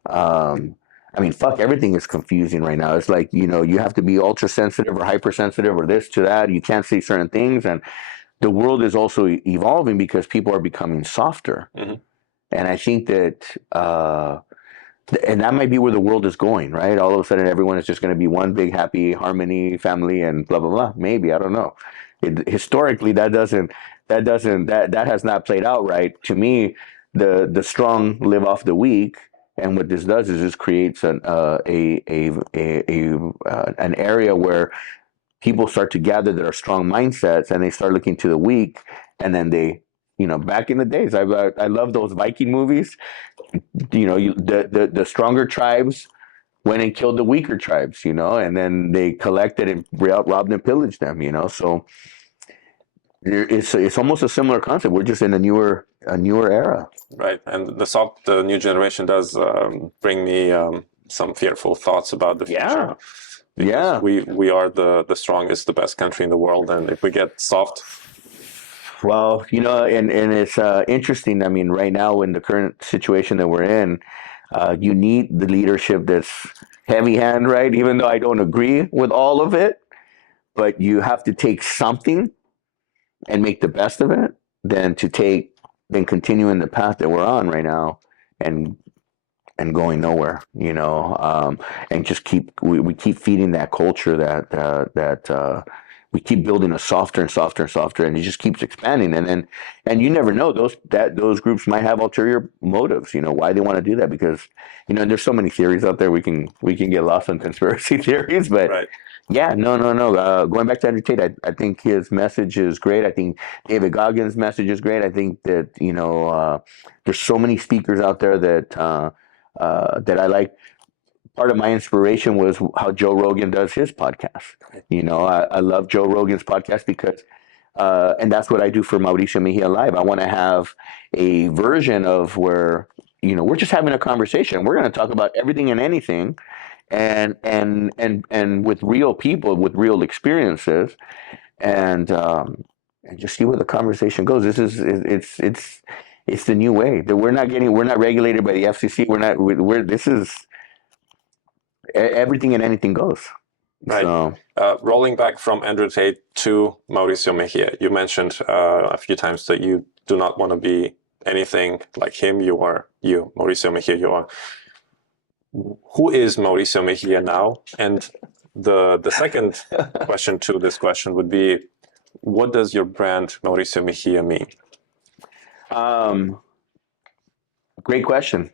I mean, fuck, everything is confusing right now. It's like, you have to be ultra sensitive or hypersensitive or this to that. You can't say certain things. And the world is also evolving because people are becoming softer. And I think that, and that might be where the world is going, right? All of a sudden, everyone is just going to be one big happy harmony family and blah, blah, blah. Maybe, I don't know. Historically, that has not played out right. To me, the strong live off the weak, And what this does is this creates an area where people start to gather that are strong mindsets, and they start looking to the weak, and then they, back in the days, I love those Viking movies. The stronger tribes went and killed the weaker tribes, and then they collected and robbed and pillaged them, So it's almost a similar concept. We're just in a newer era. Right, and the new generation does bring me some fearful thoughts about the future. Yeah, we are the strongest, the best country in the world, and if we get soft. Well, and it's interesting. I mean, right now in the current situation that we're in, you need the leadership that's heavy hand, right? Even though I don't agree with all of it, but you have to take something and make the best of it than continue in the path that we're on right now and going nowhere, and just we keep feeding that culture that we keep building a softer and softer and softer, and it just keeps expanding. And you never know, those groups might have ulterior motives, why they want to do that, because there's so many theories out there. We can get lost in conspiracy theories, but right. Yeah, no. Going back to Andrew Tate, I think his message is great. I think David Goggins' message is great. I think that there's so many speakers out there that I like. Part of my inspiration was how Joe Rogan does his podcast. I love Joe Rogan's podcast because, and that's what I do for Mauricio Mejia Live. I want to have a version of where we're just having a conversation. We're going to talk about everything and anything. And with real people with real experiences, and just see where the conversation goes. It's the new way that we're not regulated by the FCC. This is everything and anything goes. Right. So, rolling back from Andrew Tate to Mauricio Mejia, you mentioned a few times that you do not want to be anything like him. Mauricio Mejia, you are. Who is Mauricio Mejia now? And the second question to this question would be, what does your brand Mauricio Mejia mean? Great question.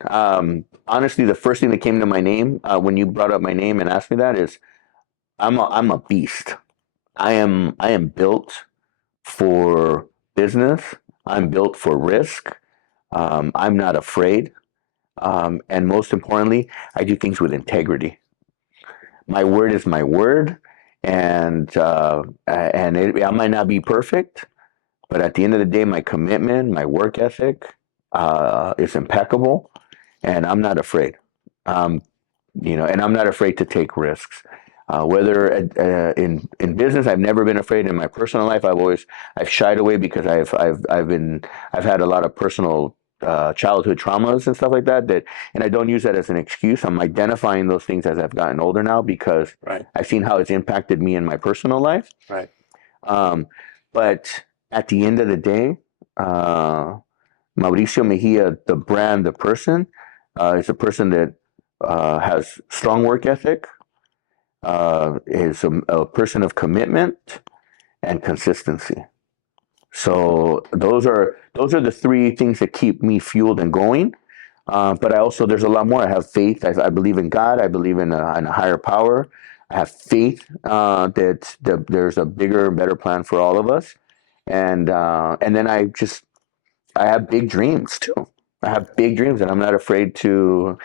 Honestly, the first thing that came to my name when you brought up my name and asked me that is, I'm a beast. I am built for business. I'm built for risk. I'm not afraid. And most importantly, I do things with integrity. My word is my word, and I might not be perfect, but at the end of the day, my commitment, my work ethic, is impeccable, and I'm not afraid. And I'm not afraid to take risks. Whether in business, I've never been afraid. In my personal life, I've shied away because I've had a lot of personal childhood traumas and stuff like that, and I don't use that as an excuse. I'm identifying those things as I've gotten older now, because right. I've seen how it's impacted me in my personal life. Right. But at the end of the day, Mauricio Mejia, the brand, the person, is a person that has strong work ethic, is a person of commitment and consistency. So those are the three things that keep me fueled and going. But there's a lot more. I have faith. I believe in God. I believe in a higher power. I have faith that there's a bigger and better plan for all of us. And then I have big dreams too. I have big dreams, and I'm not afraid to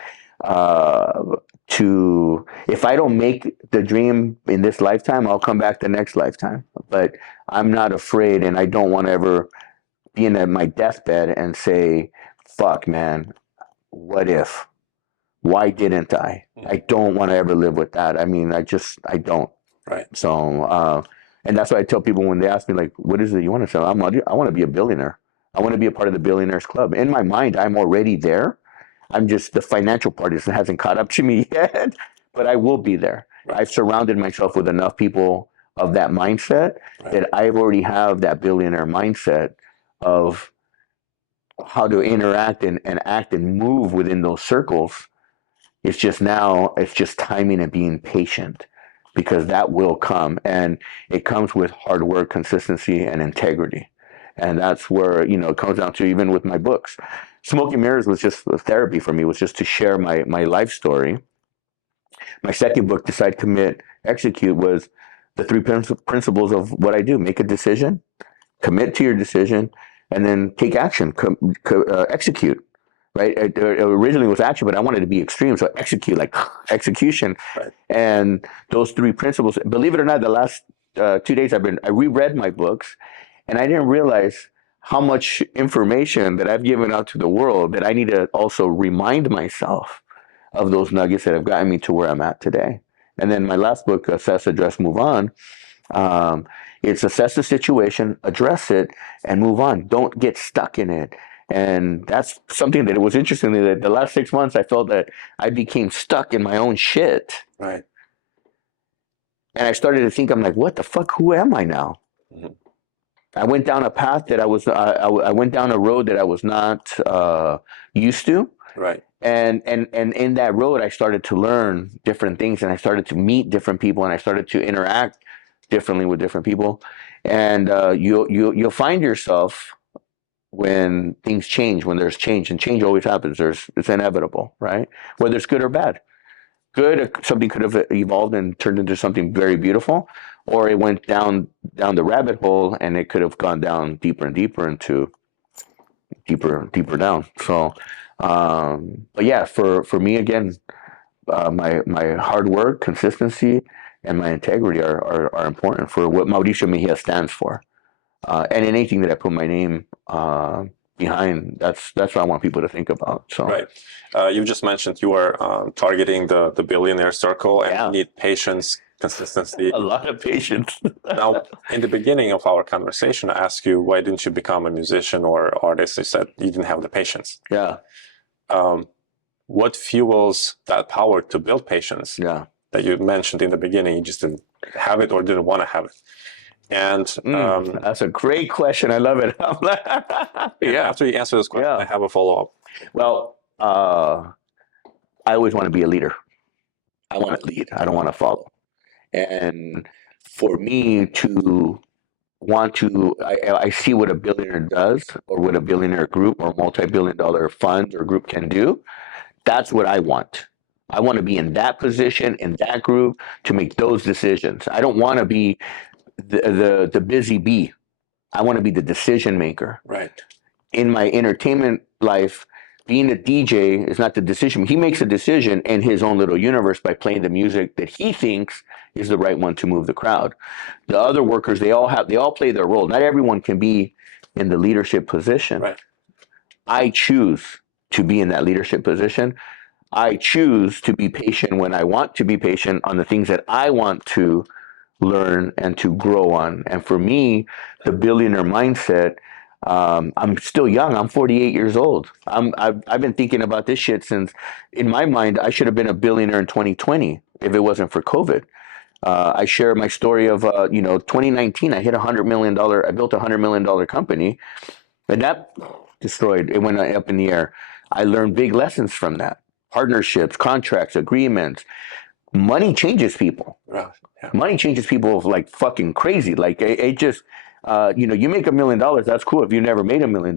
if I don't make the dream in this lifetime, I'll come back the next lifetime. But I'm not afraid, and I don't want to ever be in my deathbed and say, fuck, man, what if? Why didn't I? I don't want to ever live with that. I mean, I don't. Right. So, and that's why I tell people when they ask me, like, what is it you want to say? I want to be a billionaire. I want to be a part of the Billionaires Club. In my mind, I'm already there. I'm just, the financial part hasn't caught up to me yet, but I will be there. Right. I've surrounded myself with enough people of that mindset, right, that I already have that billionaire mindset of how to interact and act and move within those circles. It's just timing and being patient, because that will come, and it comes with hard work, consistency, and integrity. And that's where, it comes down to, even with my books. Smoke and Mirrors was just therapy for me, was just to share my life story. My second book, Decide, Commit, Execute, was the three principles of what I do. Make a decision, commit to your decision, and then take action, execute. Right? It originally was action, but I wanted to be extreme, so execute, like execution. Right. And those three principles, believe it or not, the last 2 days I reread my books, and I didn't realize how much information that I've given out to the world that I need to also remind myself of those nuggets that have gotten me to where I'm at today. And then my last book, Assess, Address, Move On, it's assess the situation, address it, and move on. Don't get stuck in it. And that's something that it was interesting that the last 6 months I felt that I became stuck in my own shit. Right. And I started to think, I'm like, what the fuck? Who am I now? Mm-hmm. I went down a path that I went down a road that I was not used to. Right. And in that road, I started to learn different things, and I started to meet different people, and I started to interact differently with different people. And you'll find yourself when things change, when there's change, and change always happens. It's inevitable, right? Whether it's good or bad. Good, something could have evolved and turned into something very beautiful, or it went down the rabbit hole, and it could have gone down deeper and deeper into deeper down. So, but yeah, for me again, my hard work, consistency, and my integrity are important for what Mauricio Mejia stands for. And anything that I put my name behind, that's what I want people to think about. So right, you just mentioned you are targeting the billionaire circle, and you need patience, consistency, a lot of patience. Now, in the beginning of our conversation, I asked you, why didn't you become a musician or artist? You said you didn't have the patience. Yeah. What fuels that power to build patience? Yeah. That you mentioned in the beginning, you just didn't have it or didn't want to have it. And that's a great question. I love it. Yeah. After you answer this question, I have a follow-up. Well, I always want to be a leader. I want to lead. I don't want to follow. And for me to want to, I see what a billionaire does, or what a billionaire group or multi-billion-dollar fund or group can do. That's what I want. I want to be in that position, in that group, to make those decisions. I don't want to be the busy bee. I want to be the decision maker. Right. In my entertainment life, being a DJ is not the decision. He makes a decision in his own little universe by playing the music that he thinks is the right one to move the crowd. The other workers, they all play their role. Not everyone can be in the leadership position. Right. I choose to be in that leadership position. I choose to be patient when I want to be patient on the things that I want to learn and to grow on. And for me, the billionaire mindset, I'm still young. I'm 48 years old. I've been thinking about this shit since, in my mind, I should have been a billionaire in 2020 if it wasn't for COVID. I share my story of 2019. I hit $100 million. I built a $100 million company, and that destroyed. It went up in the air. I learned big lessons from that: partnerships, contracts, agreements. Money changes people. Yeah. Money changes people like fucking crazy. Like it just, you make $1 million. That's cool. If you never made $1 million,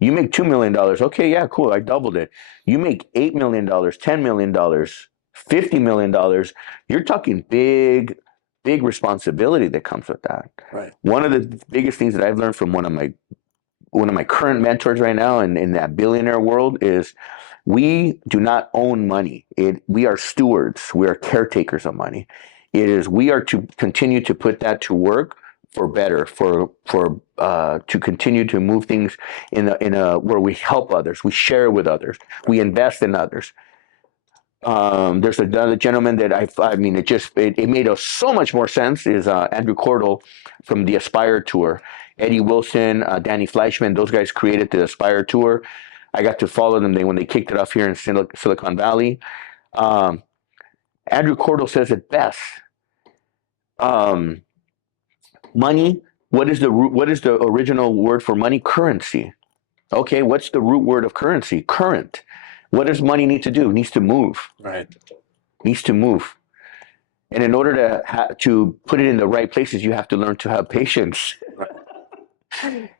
you make $2 million. Okay, yeah, cool. I doubled it. You make $8 million, $10 million, $50 million. You're talking big responsibility that comes with that. Right. One of the biggest things that I've learned from one of my current mentors right now in that billionaire world is, we do not own money. We are stewards. We are caretakers of money. We are to continue to put that to work for better, to continue to move things in a where we help others, we share with others, we invest in others. There's another gentleman that it made so much more sense, is Andrew Cordell from the Aspire Tour. Eddie Wilson, Danny Fleischman, those guys created the Aspire Tour. I got to follow them when they kicked it off here in Silicon Valley. Andrew Cordell says it best. Money. What is the original word for money? Currency. Okay, what's the root word of currency? Current. What does money need to do? It needs to move. Right. Needs to move. And in order to put it in the right places, you have to learn to have patience. Right.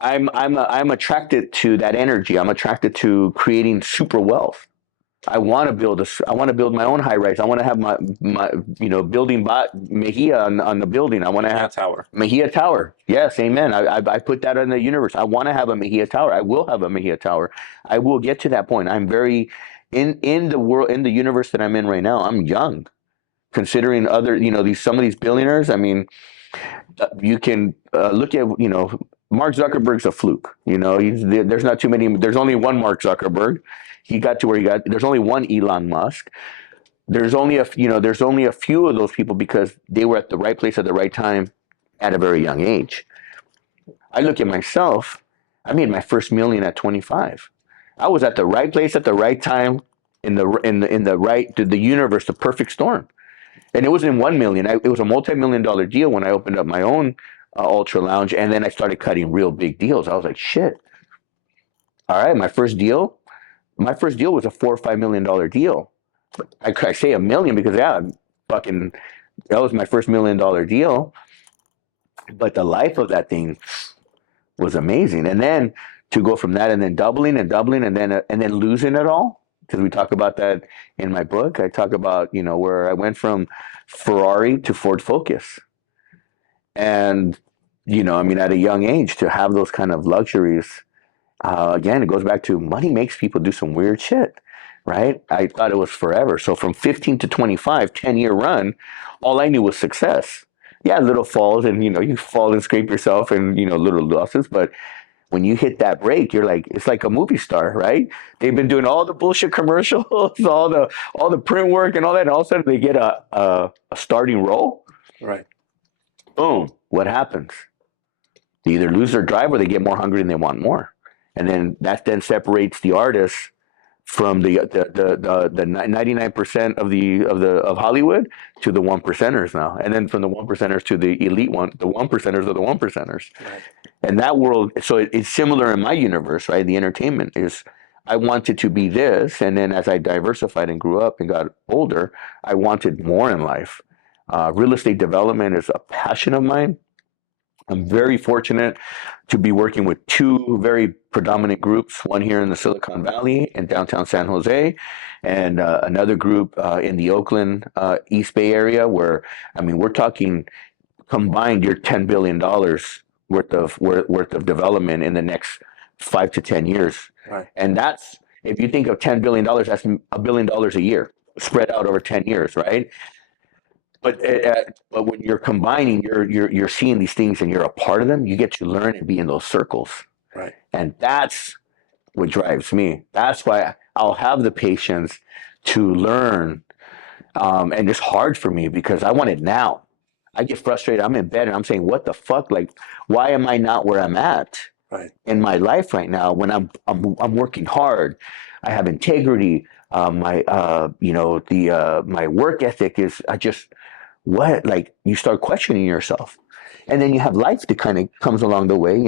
I'm attracted to that energy. I'm attracted to creating super wealth. I want to build my own high rise. I want to have my building Mejia on the building. I want to have Tower. Mejia Tower. Yes, amen. I put that in the universe. I want to have a Mejia Tower. I will have a Mejia Tower. I will get to that point. I'm very in the world, in the universe that I'm in right now. I'm young, considering other some of these billionaires. I mean, you can look at Mark Zuckerberg's a fluke. There's not too many. There's only one Mark Zuckerberg. He got to where he got. There's only one Elon Musk. There's only a few of those people because they were at the right place at the right time at a very young age. I look at myself. I made my first million at 25. I was at the right place at the right time in the universe, the perfect storm. And it wasn't 1 million. It was a multi-million-dollar deal when I opened up my own ultra lounge, and then I started cutting real big deals. I was like, shit. All right, my first deal was a $4 or $5 million deal. I say a million because that was my first $1 million deal. But the life of that thing was amazing. And then to go from that and then doubling and doubling and then losing it all, because we talk about that in my book. I talk about where I went from Ferrari to Ford Focus, and at a young age to have those kind of luxuries. Again, it goes back to money makes people do some weird shit, right? I thought it was forever. So from 15 to 25, 10-year run, all I knew was success. Yeah, little falls and you fall and scrape yourself and little losses, but when you hit that break, you're like, it's like a movie star, right? They've been doing all the bullshit commercials, all the print work and all that, and all of a sudden they get a starting role. Right. Boom. What happens? They either lose their drive or they get more hungry and they want more. And then that then separates the artist from the 99% of Hollywood to the 1%ers now. And then from the 1%ers to the elite the 1%ers are the 1%ers. Right. And that world, so it's similar in my universe, right? The entertainment is, I wanted to be this. And then as I diversified and grew up and got older, I wanted more in life. Real estate development is a passion of mine. I'm very fortunate to be working with two very predominant groups, one here in the Silicon Valley in downtown San Jose, and another group in the Oakland East Bay area where, we're talking combined your $10 billion worth of development in the next 5 to 10 years. Right. And that's, if you think of $10 billion, that's $1 billion a year spread out over 10 years, right? But when you're combining, you're seeing these things and you're a part of them. You get to learn and be in those circles, right? And that's what drives me. That's why I'll have the patience to learn, and it's hard for me because I want it now. I get frustrated. I'm in bed and I'm saying, "What the fuck? Like, why am I not where I'm at in my life right now? When I'm working hard, I have integrity. My work ethic is what, like, you start questioning yourself, and then you have life that kind of comes along the way.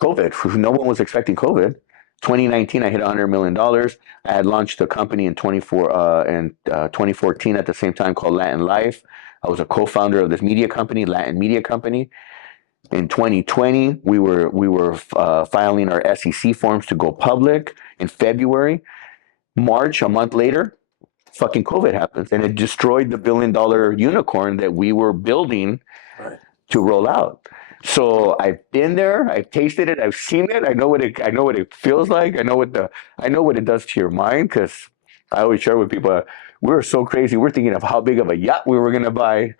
COVID, no one was expecting COVID. 2019, I hit $100 million. I had launched a company in 2014 at the same time called Latin Life. I was a co-founder of this media company, Latin Media Company. In 2020, we were filing our SEC forms to go public in February. March, a month later, fucking COVID happens, and it destroyed the $1 billion unicorn that we were building to roll out. So I've been there, I've tasted it, I've seen it. I know what it feels like. I know what it does to your mind, because I always share with people, we were so crazy. We're thinking of how big of a yacht we were going to buy,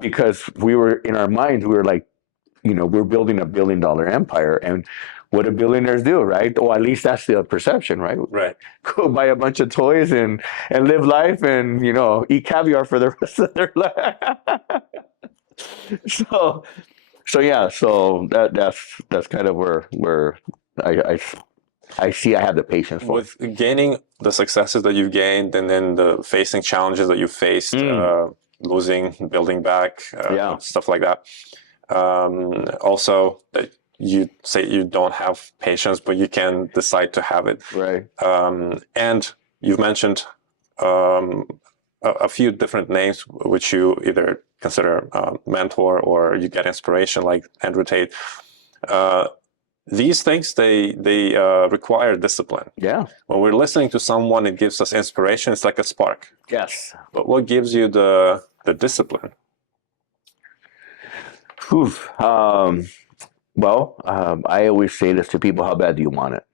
because we were in our minds, we were like, we're building a $1 billion empire, and what do billionaires do, right? Or at least that's the perception, right? Right. Go buy a bunch of toys and live life and, eat caviar for the rest of their life. So that's kind of where I see I have the patience for. With gaining the successes that you've gained and then the facing challenges that you've faced, losing, building back, stuff like that. Also, that you say you don't have patience, but you can decide to have it. Right. And you've mentioned a few different names which you either consider mentor or you get inspiration, like Andrew Tate. These things, they require discipline. Yeah. When we're listening to someone, it gives us inspiration. It's like a spark. Yes. But what gives you the discipline? Oof. I always say this to people: how bad do you want it?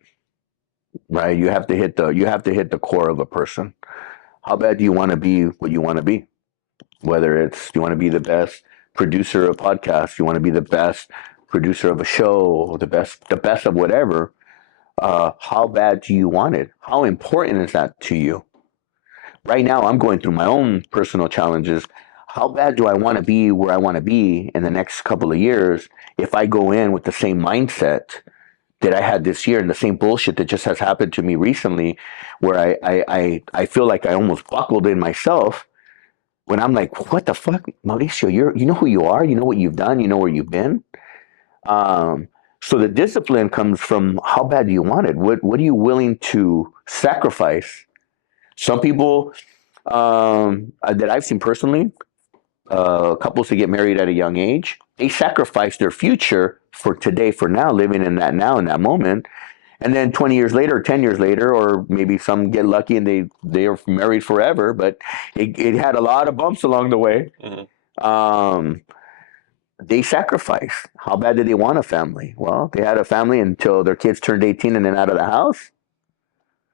Right? You have to hit the core of a person. How bad do you want to be what you want to be? Whether it's you want to be the best producer of podcasts, you want to be the best producer of a show, the best of whatever. How bad do you want it? How important is that to you? Right now, I'm going through my own personal challenges. How bad do I want to be where I want to be in the next couple of years if I go in with the same mindset that I had this year and the same bullshit that just has happened to me recently, where I feel like I almost buckled in myself when I'm like, what the fuck, Mauricio, you know who you are, you know what you've done, you know where you've been. So the discipline comes from how bad do you want it? What are you willing to sacrifice? Some people that I've seen personally, couples that get married at a young age, they sacrifice their future for today, for now, living in that now, in that moment. And then 20 years later, or 10 years later, or maybe some get lucky and they are married forever, but it had a lot of bumps along the way. Mm-hmm. They sacrificed. How bad did they want a family? Well, they had a family until their kids turned 18 and then out of the house.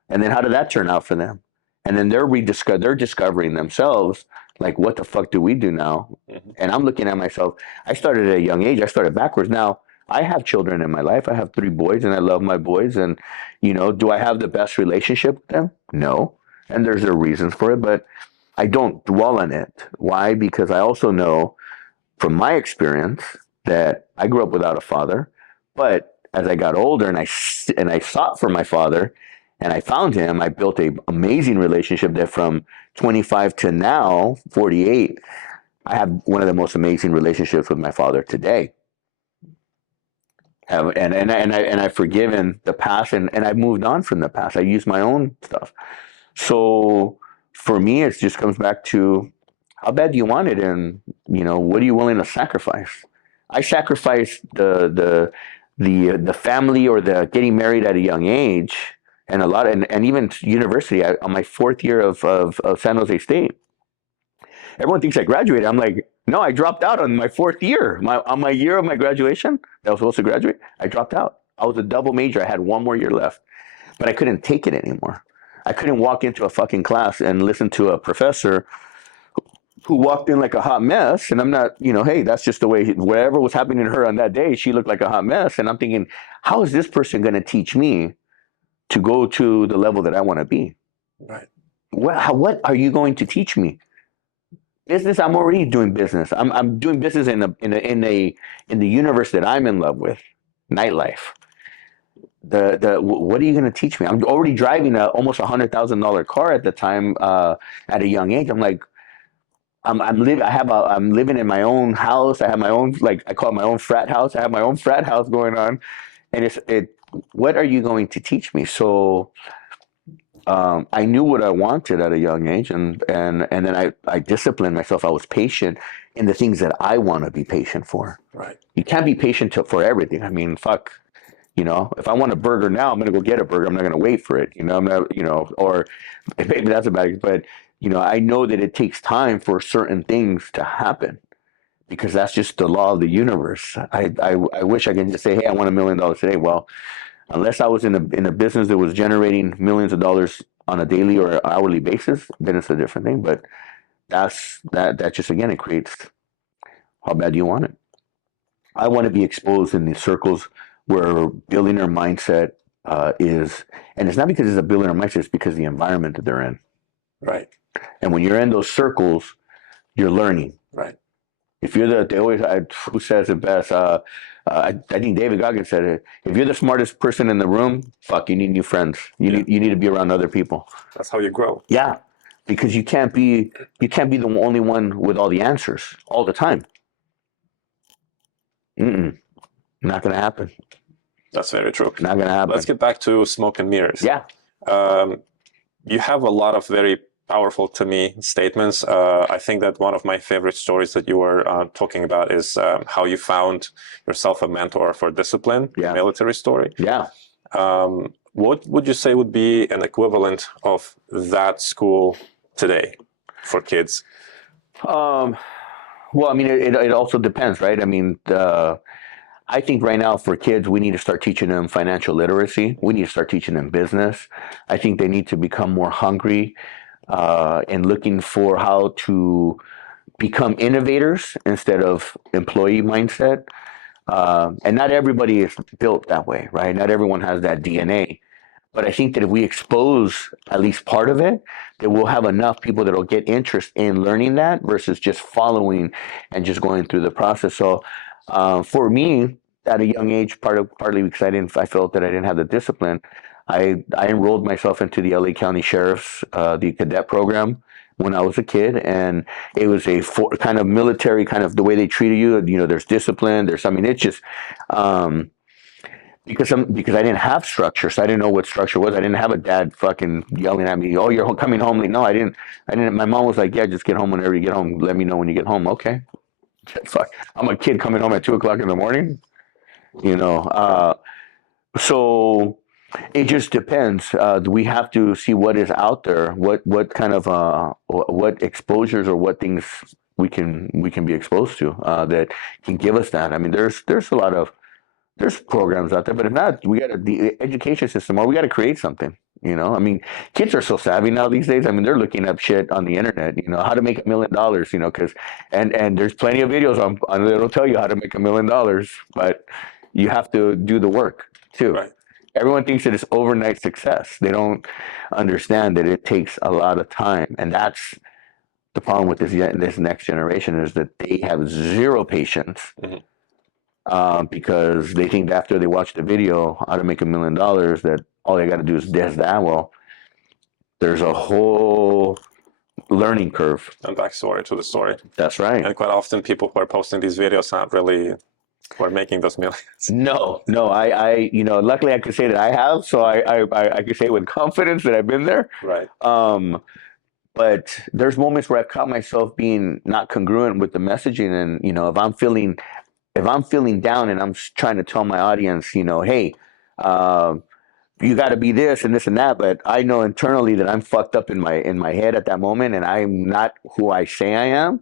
And then how did that turn out for them? And then they're discovering themselves, like, what the fuck do we do now? Mm-hmm. And I'm looking at myself. I started at a young age. I started backwards. Now, I have children in my life. I have 3 boys, and I love my boys. And, do I have the best relationship with them? No. And there's their reasons for it, but I don't dwell on it. Why? Because I also know from my experience that I grew up without a father, but as I got older and I sought for my father, and I found him, I built an amazing relationship that from 25 to now, 48, I have one of the most amazing relationships with my father today. And I've forgiven the past, and I've moved on from the past. I use my own stuff. So for me, it just comes back to how bad do you want it, and what are you willing to sacrifice? I sacrificed the family or the getting married at a young age, and a lot, and even university. On my 4th year of San Jose State, everyone thinks I graduated. I'm like, no, I dropped out on my 4th year. On my year of my graduation, that I was supposed to graduate, I dropped out. I was a double major. I had 1 more year left, but I couldn't take it anymore. I couldn't walk into a fucking class and listen to a professor who walked in like a hot mess. And I'm not, hey, that's just the way, whatever was happening to her on that day, she looked like a hot mess. And I'm thinking, how is this person going to teach me to go to the level that I want to be? Right. What are you going to teach me? Business, I'm already doing business. I'm doing business in the universe that I'm in love with, nightlife. What are you going to teach me? I'm already driving a almost $100,000 car at the time, at a young age. I'm like, I'm living in my own house. I have my own, like, I call it my own frat house. I have my own frat house going on, and what are you going to teach me? So I knew what I wanted at a young age, and then I disciplined myself. I was patient in the things that I want to be patient for. Right. You can't be patient for everything. I mean, fuck. If I want a burger now, I'm going to go get a burger. I'm not going to wait for it. I'm not, or maybe that's a bad, but I know that it takes time for certain things to happen, because that's just the law of the universe. I wish I could just say, hey, I want $1 million today. Well, unless I was in a business that was generating millions of dollars on a daily or hourly basis, then it's a different thing. But that just, again, it creates how bad do you want it. I want to be exposed in these circles where billionaire mindset is, and it's not because it's a billionaire mindset, it's because of the environment that they're in. Right. And when you're in those circles, you're learning. Right. If you're who says it best? I think David Goggins said it. If you're the smartest person in the room, fuck, you need new friends. You need to be around other people. That's how you grow. Yeah, because you can't be the only one with all the answers all the time. Not going to happen. That's very true. Not going to happen. Let's get back to smoke and mirrors. Yeah. You have a lot of very powerful to me statements. I think that one of my favorite stories that you were talking about is how you found yourself a mentor for discipline, military story. Yeah. What would you say would be an equivalent of that school today for kids? Well, I mean, it also depends, right? I mean, I think right now for kids, we need to start teaching them financial literacy. We need to start teaching them business. I think they need to become more hungry and looking for how to become innovators instead of employee mindset. And not everybody is built that way, right? Not everyone has that DNA. But I think that if we expose at least part of it, that we'll have enough people that will get interest in learning that versus just following and just going through the process. So for me, at a young age, partly because I felt that I didn't have the discipline, I enrolled myself into the LA County Sheriff's the cadet program when I was a kid, and it was kind of military, kind of the way they treated you. You know, there's discipline. I mean, it's just. Because I didn't have structure, so I didn't know what structure was. I didn't have a dad fucking yelling at me, "Oh, you're coming home late." No, I didn't. My mom was like, "Yeah, just get home whenever you get home. Let me know when you get home." Okay. Fuck. I'm a kid coming home at 2:00 in the morning. You know. So it just depends. We have to see what is out there. What kind of what exposures or what things we can be exposed to that can give us that. I mean, there's a lot of. There's programs out there, but if not, the education system, or we got to create something, you know? I mean, kids are so savvy now these days. I mean, they're looking up shit on the internet, you know, how to make $1 million, you know, and there's plenty of videos on that'll tell you how to make $1 million, but you have to do the work too. Right. Everyone thinks that it's overnight success. They don't understand that it takes a lot of time. And that's the problem with this next generation is that they have zero patience. Mm-hmm. Because they think that after they watch the video how to make $1 million, that all they got to do is this, that. Well, there's a whole learning curve. And backstory to the story. That's right. And quite often people who are posting these videos not really who are making those millions. No, I you know, luckily I can say that I have, so I can say with confidence that I've been there. Right. But there's moments where I've caught myself being not congruent with the messaging, and you know, if I'm feeling down and I'm trying to tell my audience, you know, hey, you got to be this and this and that, but I know internally that I'm fucked up in my head at that moment, and I'm not who I say I am.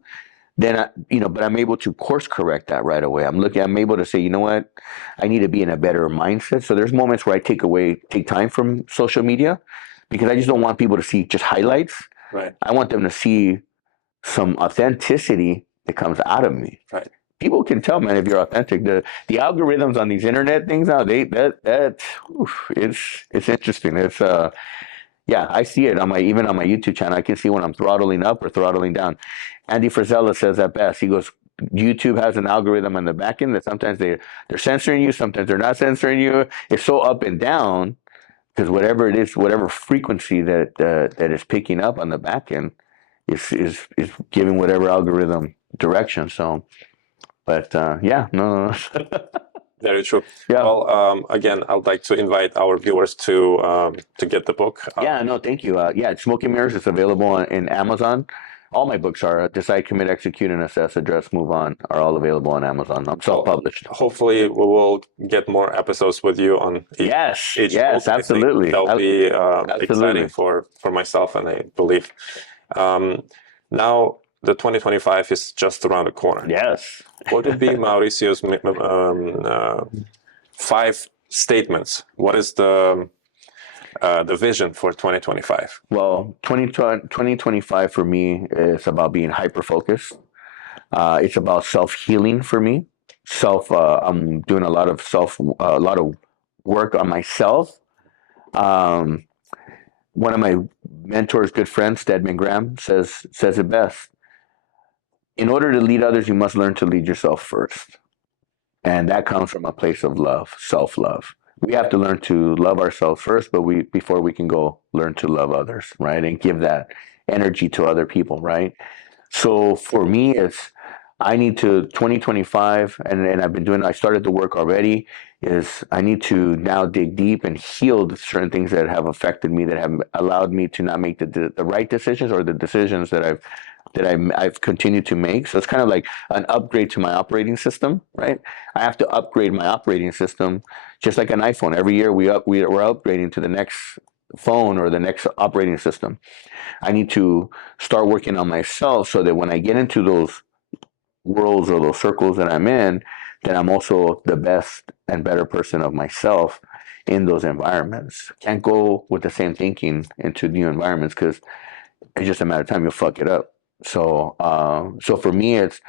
Then but I'm able to course correct that right away. I'm able to say, you know what, I need to be in a better mindset. So there's moments where I take time from social media because I just don't want people to see just highlights. Right. I want them to see some authenticity that comes out of me. Right. People can tell, man, if you're authentic. The algorithms on these internet things now, it's interesting. It's I see it even on my YouTube channel. I can see when I'm throttling up or throttling down. Andy Frisella says that best. He goes, YouTube has an algorithm on the back end that sometimes they're censoring you, sometimes they're not censoring you. It's so up and down because whatever it is, whatever frequency that is picking up on the back end is giving whatever algorithm direction. So. But no. Very true. Yeah. Well, again, I'd like to invite our viewers to get the book. Thank you. It's Smoke and Mirrors. It's available in Amazon. All my books are Decide, Commit, Execute, and Assess, Address, Move On are all available on Amazon. I'm self-published. Hopefully, we will get more episodes with you on each book. Absolutely. That'll be exciting for myself, and I believe. Now, the 2025 is just around the corner. Yes. What would be Mauricio's 5 statements? What is the vision for 2025? Well, 2025 for me is about being hyper-focused. It's about self-healing for me. I'm doing a lot of work on myself. One of my mentors, good friend, Stedman Graham, says it best. In order to lead others, you must learn to lead yourself first. And that comes from a place of love, self-love. We have to learn to love ourselves first, but before we can go learn to love others, right? And give that energy to other people, right? So for me, I need to 2025, and I started the work already, is I need to now dig deep and heal the certain things that have affected me, that have allowed me to not make the right decisions, or the decisions that I've continued to make. So it's kind of like an upgrade to my operating system, right? I have to upgrade my operating system, just like an iPhone. Every year we're upgrading to the next phone or the next operating system. I need to start working on myself so that when I get into those worlds or those circles that I'm in, that I'm also the best and better person of myself in those environments. Can't go with the same thinking into new environments, because it's just a matter of time you'll fuck it up. So, so for me, it's,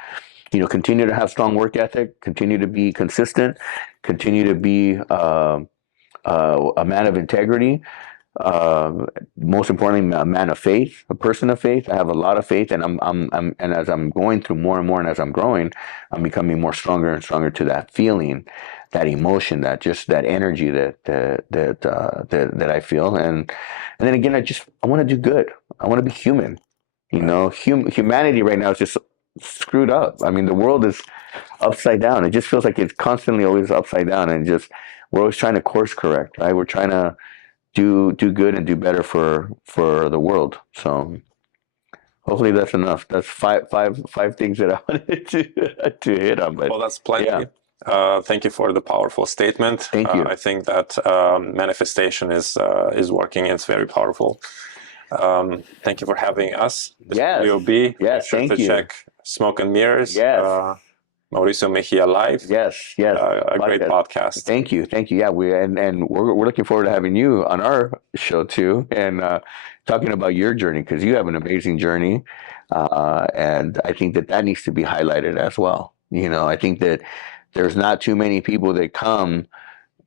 continue to have strong work ethic, continue to be consistent, continue to be a man of integrity. Most importantly, a man of faith, a person of faith. I have a lot of faith, and and as I'm going through more and more, and as I'm growing, I'm becoming more stronger and stronger to that feeling, that emotion, that energy that I feel, and then again, I want to do good. I want to be human. Humanity right now is just screwed up. I mean, the world is upside down. It just feels like it's constantly always upside down, and just we're always trying to course correct, right? We're trying to do good and do better for the world. So hopefully that's enough. That's five things that I wanted to hit on. But well, that's plenty. Yeah. Thank you for the powerful statement. Thank you. I think that manifestation is working. It's very powerful. Thank you for having us. Yes. WOB. Yes. Be sure Thank to you. check Smoke and Mirrors. Yes. Mauricio Mejia Live. Yes. A great podcast. Thank you. Yeah, we're looking forward to having you on our show too, and talking about your journey, because you have an amazing journey, and I think that needs to be highlighted as well. I think that there's not too many people that come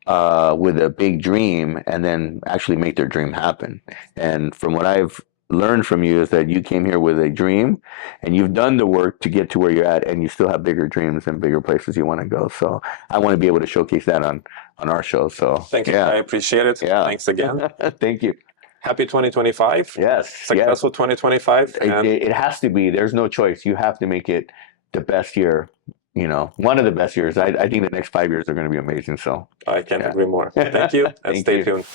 with a big dream and then actually make their dream happen. And from what I've learned from you is that you came here with a dream, and you've done the work to get to where you're at, and you still have bigger dreams and bigger places you want to go. So I want to be able to showcase that on our show. So thank you. Yeah. I appreciate it. Yeah. Thanks again. Thank you. Happy 2025. Yes. Successful 2025. It has to be. There's no choice. You have to make it the best year. One of the best years. I think the next 5 years are going to be amazing. So I can't agree more. Thank you, and stay tuned.